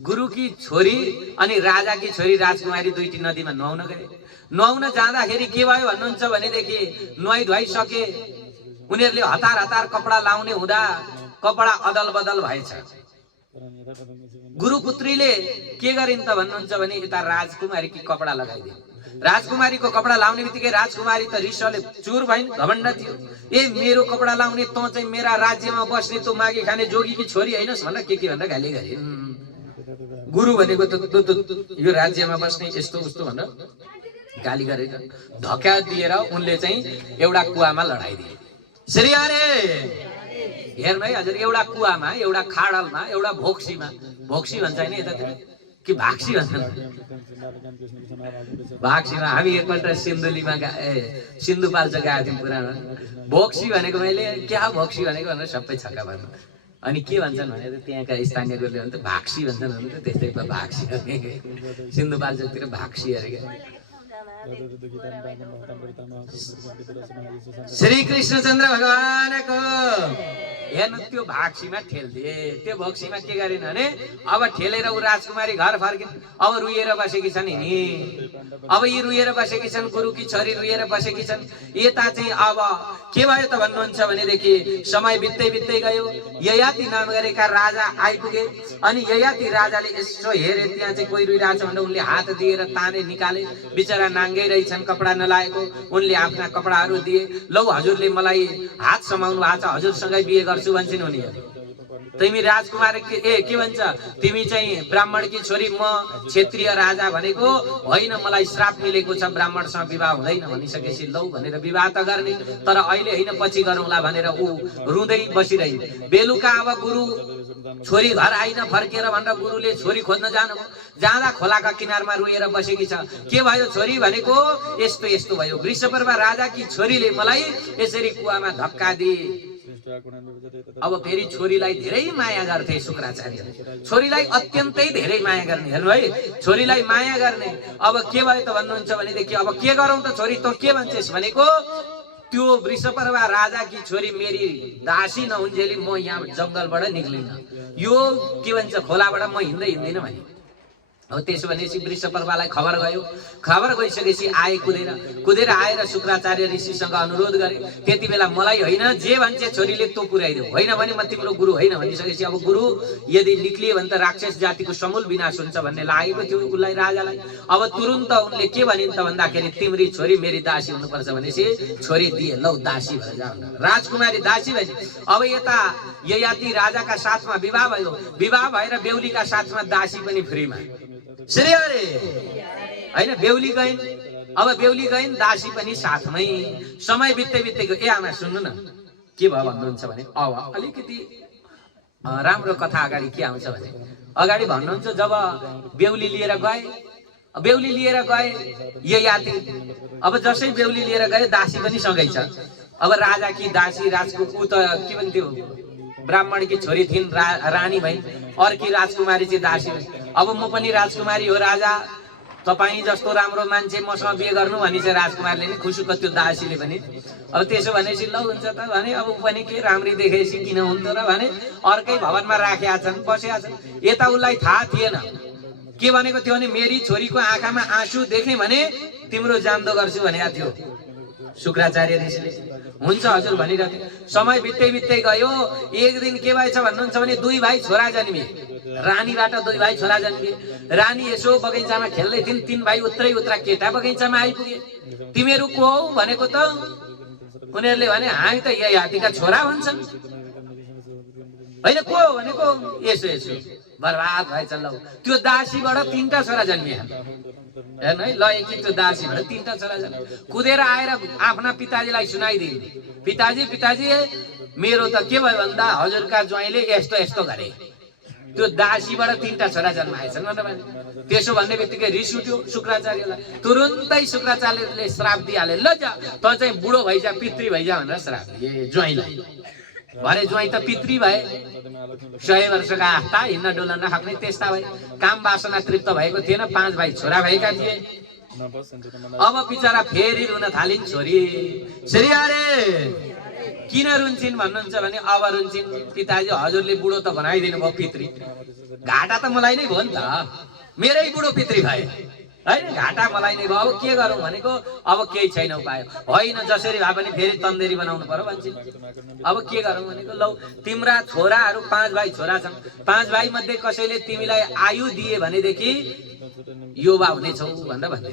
गुरुकी छोरी अनि राजाकी छोरी राजकुमारी दुईटी नदीमा नुहाउन गए। नुहाउन जाँदाखेरि के भयो भन्नुहुन्छ भनेदेखि नुहाई धुवाई सके, उनीहरूले हतार हतार कपडा लाउने हुँदा कपडा अदल बदल भएछ। गुरुपुत्रीले के गरिन् त भन्नुहुन्छ भने यता राजकुमारीकी कपडा लगाइदिए। राजकुमारीको कपडा लाउने बित्तिकै राजकुमारी त रिसले चुर भइन्, घमण्ड थियो। ए मेरो कपडा लाउने, तँ चाहिँ मेरा राज्यमा बस्ने, तँ मागी खाने जोगीकी छोरी हैनस् भनेर के भनेर गाली गरे। गुरु भनेको त यो राज्यमा बस्ने यस्तो उस्तो भनेर गाली गरेर धक्का दिएर उनले चाहिँ एउटा कुवामा लडाइदिए। श्री हरे हेर्नु है हजुर, एउटा कुवामा, एउटा खाडलमा, एउटा भोक्सीमा, भोक्सी भन्छ होइन यतातिर कि भाक्सी भन्छन्, भाक्सीमा हामी एकपल्ट सिन्धुलीमा सिन्धुपाल्चोक गएको थियौँ पुरानो। भोक्सी भनेको मैले क्या भोक्सी भनेको भनेर सबै छक्का पर्नु। अनि के भन्छन् भने त्यहाँका स्थानीयहरूले भने त भाक्सी भन्छन् भने त त्यस्तै भाक्सी सिन्धुपाल्चोकतिर भाक्सी अरे क्या। श्री कृष्णचन्द्र भगवानको हेर्नु त्यो भाक्सीमा ठेल्दिए। त्यो भोक्सीमा के गरेन भने अब ठेलेर ऊ राजकुमारी घर फर्किन्। अब रुएर बसेकी छन् हिनी, अब यी रुएर बसेकी छन्, गुरुकी छोरी रुएर बसेकी छन्। यता चाहिँ अब के भयो त भन्नुहुन्छ भनेदेखि समय बित्दै बित्दै गयो। ययाति नाम गरेका राजा आइपुगे। अनि ययाति राजाले यसो हेरे, त्यहाँ चाहिँ कोही रुइरहेछ भनेर उनले हात दिएर ताने निकाले। बिचरा नाङ्गै रहेछन्, कपडा नलाएको। उनले आफ्ना कपडाहरू दिए। लौ हजुरले मलाई हात समाउनु भएको छ, हजुरसँगै बिहे गर्छु भन्छन् उनीहरू। तिमी राजकुमार के भन्छ, तिमी चाहिँ ब्राह्मणकी छोरी, म क्षेत्रीय राजा भनेको होइन, मलाई श्राप मिलेको छ, ब्राह्मणसँग विवाह हुँदैन भनिसकेपछि लौ भनेर विवाह त गर्ने, तर अहिले होइन पछि गरौँला भनेर ऊ रुँदै बसिरहे। बेलुका अब गुरु छोरी घर आइन फर्केर भनेर गुरुले छोरी खोज्न जानुभयो। जाँदा खोलाका किनारमा रुएर बसेकी छ। के भयो छोरी भनेको यस्तो यस्तो भयो, वृषपर्वा राजाकी छोरीले मलाई यसरी कुवामा धक्का दिए। अब फेरि छोरीलाई धेरै माया गर्थे शुक्राचार्य, छोरीलाई अत्यन्तै धेरै माया गर्ने। हेर्नु है, छोरीलाई माया गर्ने। अब के भयो त भन्नुहुन्छ भनेदेखि अब के गरौँ त छोरी, त के भन्छेस् भनेको त्यो वृषपर्वा राजाकी छोरी मेरी दासी नहुन्जेली म यहाँ जङ्गलबाट निक्लिन्न, यो के भन्छ खोलाबाट म हिँड्दिनँ भने। अब त्यसो भनेपछि वृषपर्वालाई खबर गयो। खबर गइसकेपछि आए, कुदेर आएर शुक्राचार्य ऋषिसँग अनुरोध गरे। त्यति बेला मलाई होइन, जे भन्छ छोरीले तो पुर्याइदेऊ, होइन भने म तिम्रो गुरु होइन भनिसकेपछि अब गुरु यदि निक्लियो भने त राक्षस जातिको समूल विनाश हुन्छ भन्ने लागेको थियो उसलाई, राजालाई। अब तुरुन्त उनले के भनिन् त भन्दाखेरि तिम्री छोरी मेरी दासी हुनुपर्छ भनेपछि छोरी दिए। लौ दासी भएर जाऊ, राजकुमारी दासी भए। अब यता ययाति राजाका साथमा विवाह भयो। विवाह भएर बेहुलीका साथमा दासी पनि फ्रीमा। श्री हरे होइन, बेहुली गइन्। अब बेहुली गइन्, दासी पनि साथमै। समय बित्दै बित्दै गयो। ए आमा सुन्नु न, के भयो भन्नुहुन्छ भने अब अलिकति राम्रो कथा अगाडि के आउँछ भने अगाडि भन्नुहुन्छ, जब बेहुली लिएर गए ययाति, अब जसै बेहुली लिएर गए दासी पनि सँगै छ। अब राजाकी दासी, राजको ऊ त के भन्थ्यो ब्राह्मणकी छोरी थिइन्, रानी भइन्। अर्की राजकुमारी चाहिँ दासी भइन्। अब म पनि राजकुमारी हो राजा, तपाईँ जस्तो राम्रो मान्छे मसँग बिहे गर्नु भनी चाहिँ राजकुमारले नि खुसुक त्यो दासीले पनि। अब त्यसो भनेपछि ल हुन्छ त भने, अब ऊ पनि के राम्री देखेपछि किन हुन्थ्यो र भने अर्कै भवनमा राखेका छन्, बसेका छन्। यता उसलाई थाहा थिएन के भनेको थियो भने मेरी छोरीको आँखामा आँसु देखेँ भने तिम्रो जान्दो गर्छु भनेको थियो शुक्राचार्य ऋषिले। हुन्छ हजुर भनिरहेको थियो। समय बित्दै बित्दै गयो। एक दिन के भएछ भन्नुहुन्छ भने दुई भाइ छोरा जन्मिए। रानीबाट दुई भाइ छोरा जन्मिए। रानी यसो बगैँचामा खेल्दै थिइन्, तीन भाइ उत्रै केटा बगैँचामा आइपुगे। तिमीहरू को हौ भनेको त उनीहरूले भने हामी त ययातिका छोरा भन्छन्। होइन को हो भनेको यसो बर्बाद भएछ। ल त्यो दासीबाट तीनटा छोरा जन्मिए। हेर्नु है, ल कि त्यो दासीबाट तीनटा छोरा जन्मिए। कुदेर आएर आफ्ना पिताजीलाई सुनाइदिन्, पिताजी मेरो त के भयो भन्दा हजुरका ज्वाइँले यस्तो यस्तो गरे, त्यो दासीबाट तीनटा छोरा जन्माएछन् भनेर। त्यसो भन्ने बित्तिकै रिस उठ्यो शुक्राचार्यलाई। तुरुन्तै शुक्राचार्यले श्राप दिइहाले, ल जा त चाहिँ बुढो भइजा, पितृ भइजा भनेर श्राप दिए ज्वाइँलाई। भरे ज्वाइँ त पितृ भए, 100 वर्षका आस्था, हिँड्न डुल्न नसक्ने त्यस्ता भए। काम वासना तृप्त भएको थिएन। 5 भाइ छोरा भएका थिए। अब बिचरा फेरि रुन थालिन् छोरी। श्री हरे किन रुन्छिन् भन्नुहुन्छ भने अब रुन्छिन्, पिताजी हजुरले बुढो त बनाइदिनु भयो पितृ, घाटा त मलाई नै भयो नि त, मेरै बुढो पितृ भए होइन, घाटा मलाई नै भयो। अब के गरौँ भनेको अब केही छैन उपाय, होइन जसरी भए पनि फेरि तन्देरी बनाउनु पर्यो भन्छन्। अब के गरौँ भनेको लौ तिम्रा छोराहरू 5 भाइ छोरा छन्, 5 भाइ मध्ये कसैले तिमीलाई आयु दिए भनेदेखि युवा हुनेछौ भनेर भन्दै।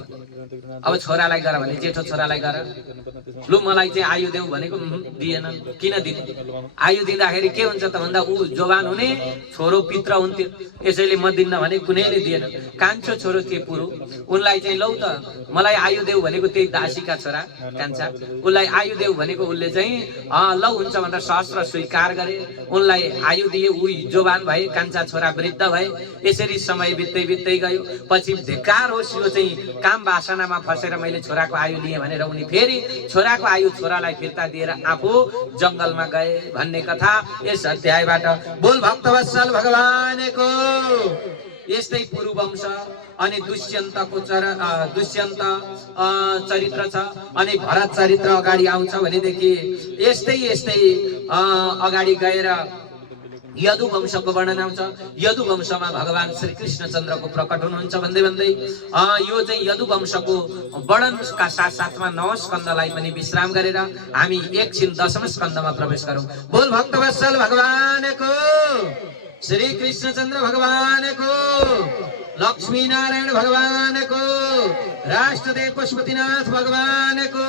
अब छोरालाई गर भने जेठो छोरालाई गर, लु मलाई चाहिँ आयु देऊ भनेको दिएन। किन दिने? आयु दिँदाखेरि के हुन्छ त भन्दा ऊ जवान हुने, छोरो पित्र हुन्थ्यो, यसैले म दिन्न भने कुनैले दिएन। कान्छो छोरो थिए पुरु, उनलाई चाहिँ लौ त मलाई आयु देऊ भनेको त्यही दासीका छोरा कान्छा, उसलाई आयु देऊ भनेको उसले चाहिँ लौ हुन्छ भनेर सहस्र स्वीकार गरे। उनलाई आयु दिए, ऊ जवान भए, कान्छा छोरा वृद्ध भए। यसरी समय बित्दै बित्दै गयो। पछि धिक्कार होस् यो चाहिँ काम वासनामा फसेर मैले छोराको आयु लिएँ भनेर उनी फेरि छोराको आयु छोरालाई फिर्ता दिएर आफू जङ्गलमा गए भन्ने कथा यस अध्यायबाट। बोल भक्तवत्सल भगवानको। यस्तै पुरुवंश अनि दुष्यन्तको दुष्यन्त चरित्र छ अनि भरत चरित्र अगाडि आउँछ भनेदेखि यस्तै अगाडि गएर यदुवंशको वर्णन आउँछ। यदुवंशमा भगवान श्री कृष्णचन्द्रको प्रकट हुनुहुन्छ भन्दै भन्दै यो चाहिँ यदुवंशको वर्णनका साथसाथमा 9 स्कन्धलाई पनि विश्राम गरेर हामी एकछिन 10औं स्कन्धमा प्रवेश गरौँ। बोल भक्तवत्सल भगवानको, श्री कृष्णचन्द्र भगवानको, लक्ष्मी नारायण भगवानको, राष्ट्रदेव पशुपतिनाथ भगवानको।